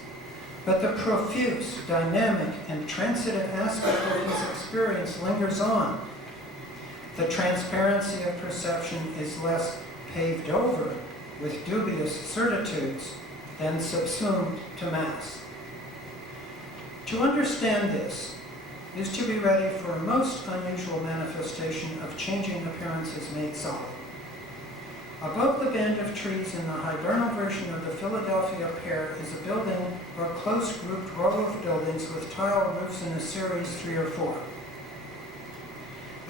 but the profuse, dynamic, and transitive aspect of his experience lingers on. The transparency of perception is less paved over with dubious certitudes than subsumed to mass. To understand this is to be ready for a most unusual manifestation of changing appearances made solid. Above the band of trees in the hibernal version of the Philadelphia Pear is a building or close grouped row of buildings with tile roofs in a series 3 or 4.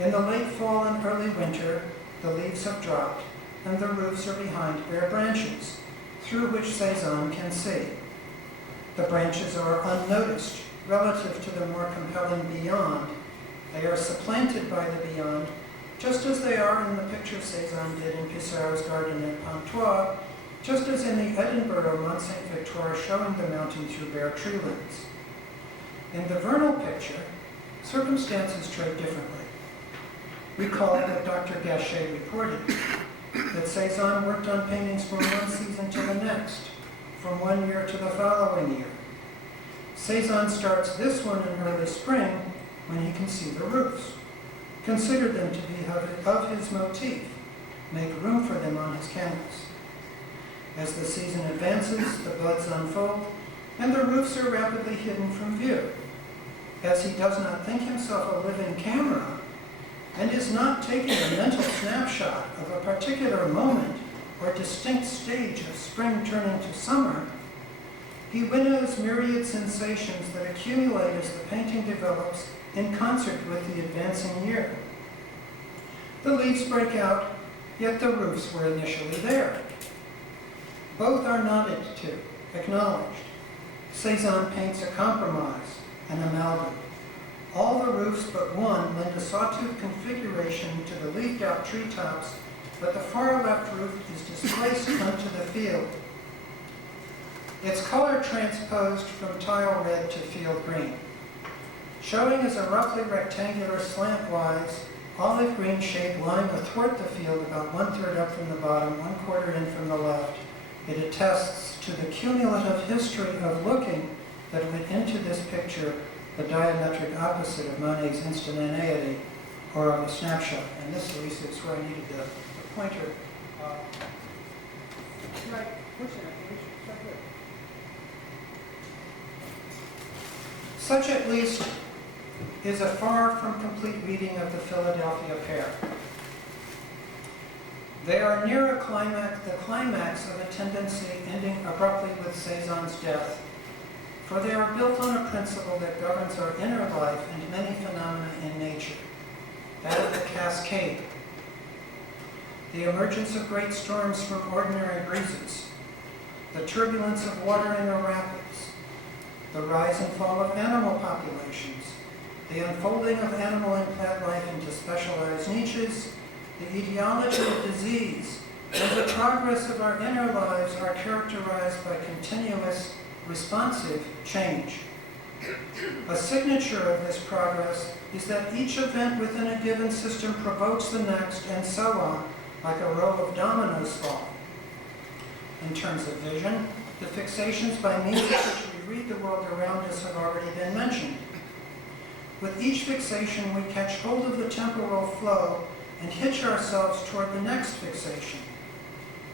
In the late fall and early winter, the leaves have dropped and the roofs are behind bare branches, through which Cezanne can see. The branches are unnoticed relative to the more compelling beyond. They are supplanted by the beyond, just as they are in the picture Cezanne did in Pissarro's garden at Pontoise, just as in the Edinburgh Mont Saint Victoire showing the mountain through bare tree limbs. In the vernal picture, circumstances trade differently. Recall that Dr. Gachet reported that Cezanne worked on paintings from one season to the next, from one year to the following year. Cezanne starts this one in early spring when he can see the roofs. Consider them to be of his motif. Make room for them on his canvas. As the season advances, the buds unfold, and the roofs are rapidly hidden from view. As he does not think himself a living camera, and is not taking a mental snapshot of a particular moment or distinct stage of spring turning to summer, he winnows myriad sensations that accumulate as the painting develops in concert with the advancing year. The leaves break out, yet the roofs were initially there. Both are nodded to, acknowledged. Cezanne paints a compromise, an amalgam. All the roofs but one lend a sawtooth configuration to the leafed-out treetops, but the far left roof is displaced onto the field. Its color transposed from tile red to field green, showing as a roughly rectangular slantwise olive green shape lying athwart the field about 1/3 up from the bottom, 1/4 in from the left. It attests to the cumulative history of looking that went into this picture, the diametric opposite of Monet's instantaneity, or of a snapshot. And this, at least, is where I needed the pointer. Such, at least, is a far from complete reading of the Philadelphia Pear. They are near the climax of a tendency ending abruptly with Cezanne's death, for they are built on a principle that governs our inner life and many phenomena in nature, that of the cascade, the emergence of great storms from ordinary breezes, the turbulence of water in the rapids, the rise and fall of animal populations, the unfolding of animal and plant life into specialized niches, the etiology of disease, and the progress of our inner lives are characterized by continuous, responsive change. A signature of this progress is that each event within a given system provokes the next, and so on, like a row of dominoes fall. In terms of vision, the fixations by means of which we read the world around us have already been mentioned. With each fixation, we catch hold of the temporal flow and hitch ourselves toward the next fixation.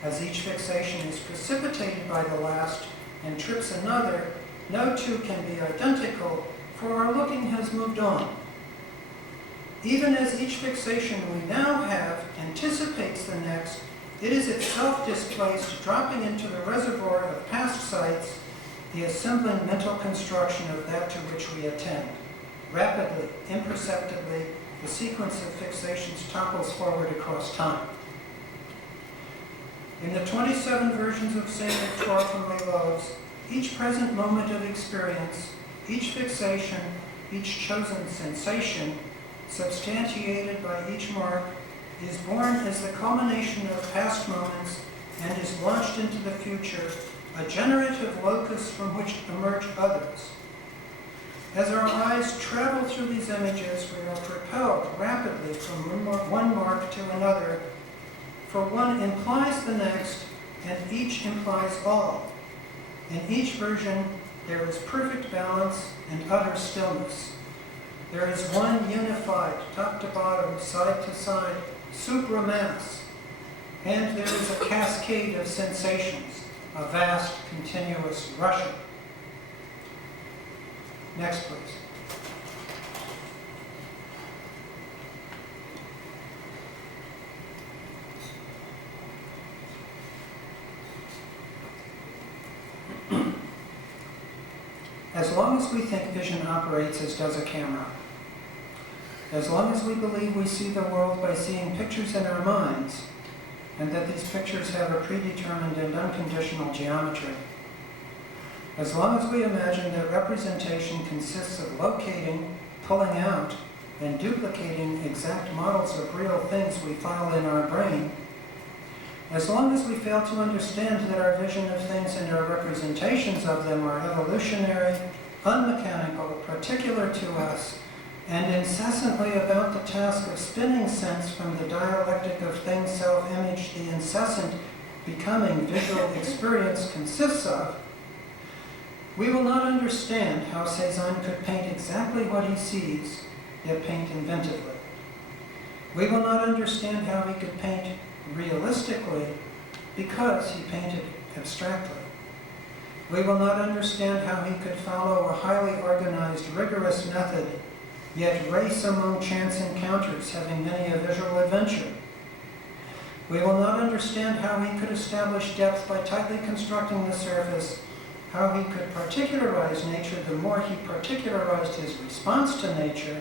As each fixation is precipitated by the last, and trips another, no two can be identical, for our looking has moved on. Even as each fixation we now have anticipates the next, it is itself displaced, dropping into the reservoir of past sights, the assembling mental construction of that to which we attend. Rapidly, imperceptibly, the sequence of fixations topples forward across time. In the 27 versions of Saint Victor from Les Loaves, each present moment of experience, each fixation, each chosen sensation, substantiated by each mark, is born as the culmination of past moments and is launched into the future, a generative locus from which emerge others. As our eyes travel through these images, we are propelled rapidly from one mark to another, for one implies the next, and each implies all. In each version, there is perfect balance and utter stillness. There is one unified, top to bottom, side to side, supramass, and there is a cascade of sensations, a vast, continuous rushing. Next, please. As long as we think vision operates as does a camera, as long as we believe we see the world by seeing pictures in our minds, and that these pictures have a predetermined and unconditional geometry, as long as we imagine that representation consists of locating, pulling out, and duplicating exact models of real things we file in our brain, as long as we fail to understand that our vision of things and our representations of them are evolutionary, unmechanical, particular to us, and incessantly about the task of spinning sense from the dialectic of things self-image the incessant becoming visual experience consists of, we will not understand how Cezanne could paint exactly what he sees, yet paint inventively. We will not understand how he could paint realistically because he painted abstractly. We will not understand how he could follow a highly organized, rigorous method, yet race among chance encounters, having many a visual adventure. We will not understand how he could establish depth by tightly constructing the surface, how he could particularize nature the more he particularized his response to nature,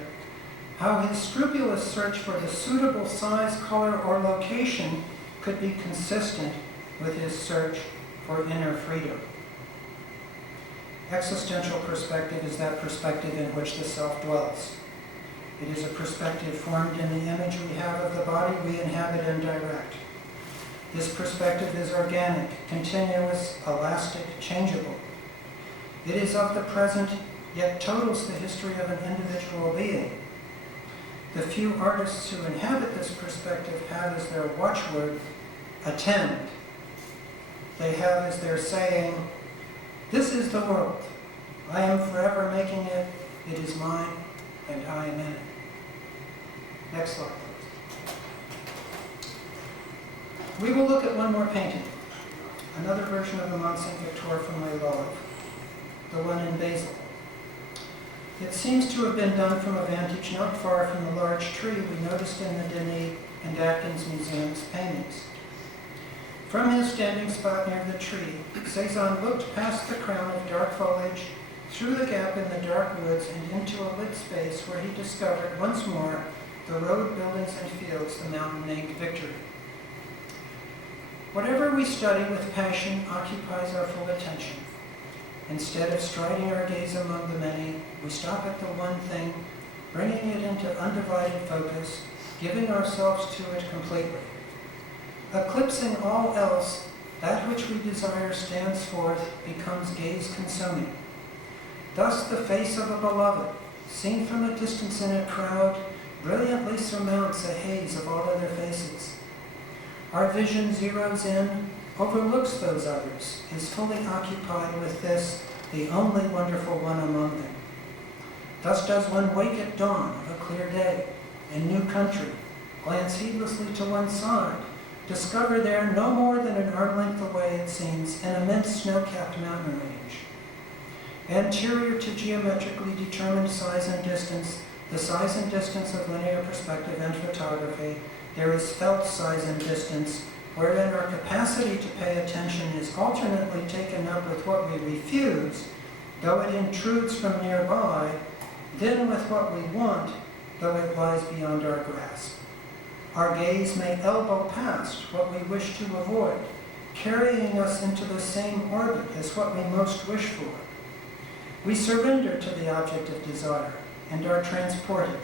how his scrupulous search for the suitable size, color, or location could be consistent with his search for inner freedom. Existential perspective is that perspective in which the self dwells. It is a perspective formed in the image we have of the body we inhabit and direct. This perspective is organic, continuous, elastic, changeable. It is of the present, yet totals the history of an individual being. The few artists who inhabit this perspective have as their watchword, attend. They have as their saying, this is the world. I am forever making it. It is mine, and I am in it. Next slide, please. We will look at one more painting, another version of the Mont Saint Victor from Les Loaves, the one in Basel. It seems to have been done from a vantage not far from the large tree we noticed in the Denis and Atkins Museum's paintings. From his standing spot near the tree, Cezanne looked past the crown of dark foliage, through the gap in the dark woods, and into a lit space where he discovered once more the road, buildings, and fields the mountain named Victory. Whatever we study with passion occupies our full attention. Instead of striding our gaze among the many, we stop at the one thing, bringing it into undivided focus, giving ourselves to it completely. Eclipsing all else, that which we desire stands forth, becomes gaze-consuming. Thus the face of a beloved, seen from a distance in a crowd, brilliantly surmounts a haze of all other faces. Our vision zeroes in, overlooks those others, is fully occupied with this, the only wonderful one among them. Thus does one wake at dawn of a clear day, in new country, glance heedlessly to one side, discover there, no more than an arm length away it seems, an immense snow-capped mountain range. Anterior to geometrically determined size and distance, the size and distance of linear perspective and photography, there is felt size and distance, wherein our capacity to pay attention is alternately taken up with what we refuse, though it intrudes from nearby, then with what we want, though it lies beyond our grasp. Our gaze may elbow past what we wish to avoid, carrying us into the same orbit as what we most wish for. We surrender to the object of desire and are transported.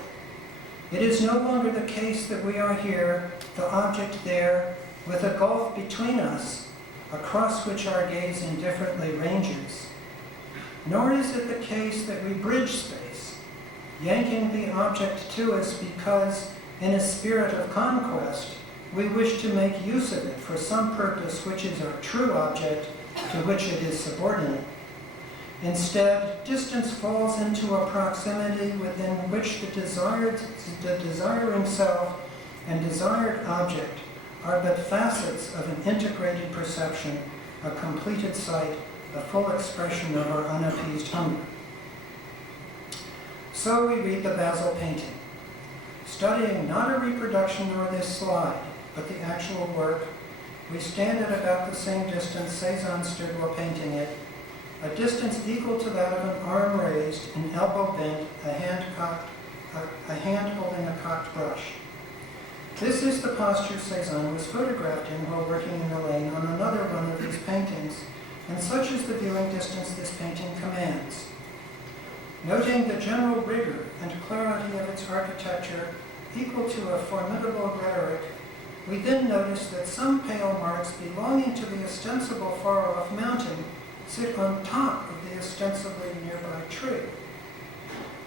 It is no longer the case that we are here, the object there, with a gulf between us, across which our gaze indifferently ranges. Nor is it the case that we bridge space, yanking the object to us because, in a spirit of conquest, we wish to make use of it for some purpose which is our true object, to which it is subordinate. Instead, distance falls into a proximity within which the desiring self and desired object are but facets of an integrated perception, a completed sight, a full expression of our unappeased hunger. So we read the Basel painting, studying not a reproduction nor this slide, but the actual work. We stand at about the same distance Cezanne stood while painting it, a distance equal to that of an arm raised, an elbow bent, a hand holding a cocked brush. This is the posture Cezanne was photographed in while working in the lane on another one of these paintings, and such is the viewing distance this painting commands. Noting the general rigor and clarity of its architecture, equal to a formidable rhetoric, we then notice that some pale marks belonging to the ostensible far-off mountain sit on top of the ostensibly nearby tree.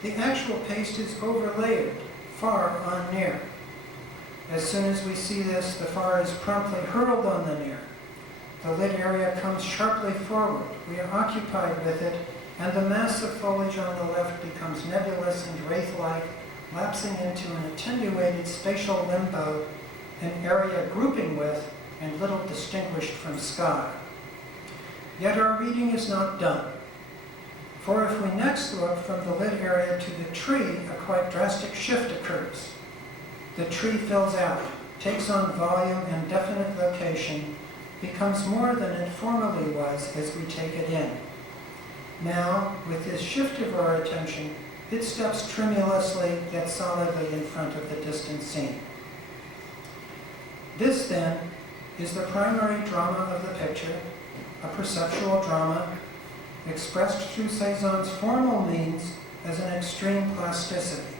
The actual paste is overlaid, far on near. As soon as we see this, the far is promptly hurled on the near. The lit area comes sharply forward. We are occupied with it, and the mass of foliage on the left becomes nebulous and wraith-like, lapsing into an attenuated spatial limbo, an area grouping with and little distinguished from sky. Yet our reading is not done. For if we next look from the lit area to the tree, a quite drastic shift occurs. The tree fills out, takes on volume and definite location, becomes more than it formerly was as we take it in. Now, with this shift of our attention, it steps tremulously yet solidly in front of the distant scene. This, then, is the primary drama of the picture, a perceptual drama, expressed through Cezanne's formal means as an extreme plasticity.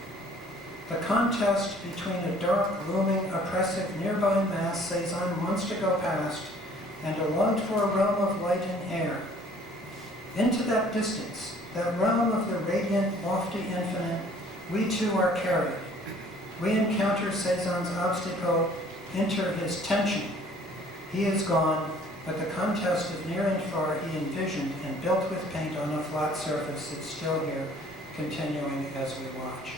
The contest between a dark, looming, oppressive nearby mass Cezanne wants to go past and a longed-for realm of light and air. Into that distance, that realm of the radiant, lofty infinite, we too are carried. We encounter Cezanne's obstacle, enter his tension. He is gone, but the contest of near and far he envisioned and built with paint on a flat surface is still here, continuing as we watch.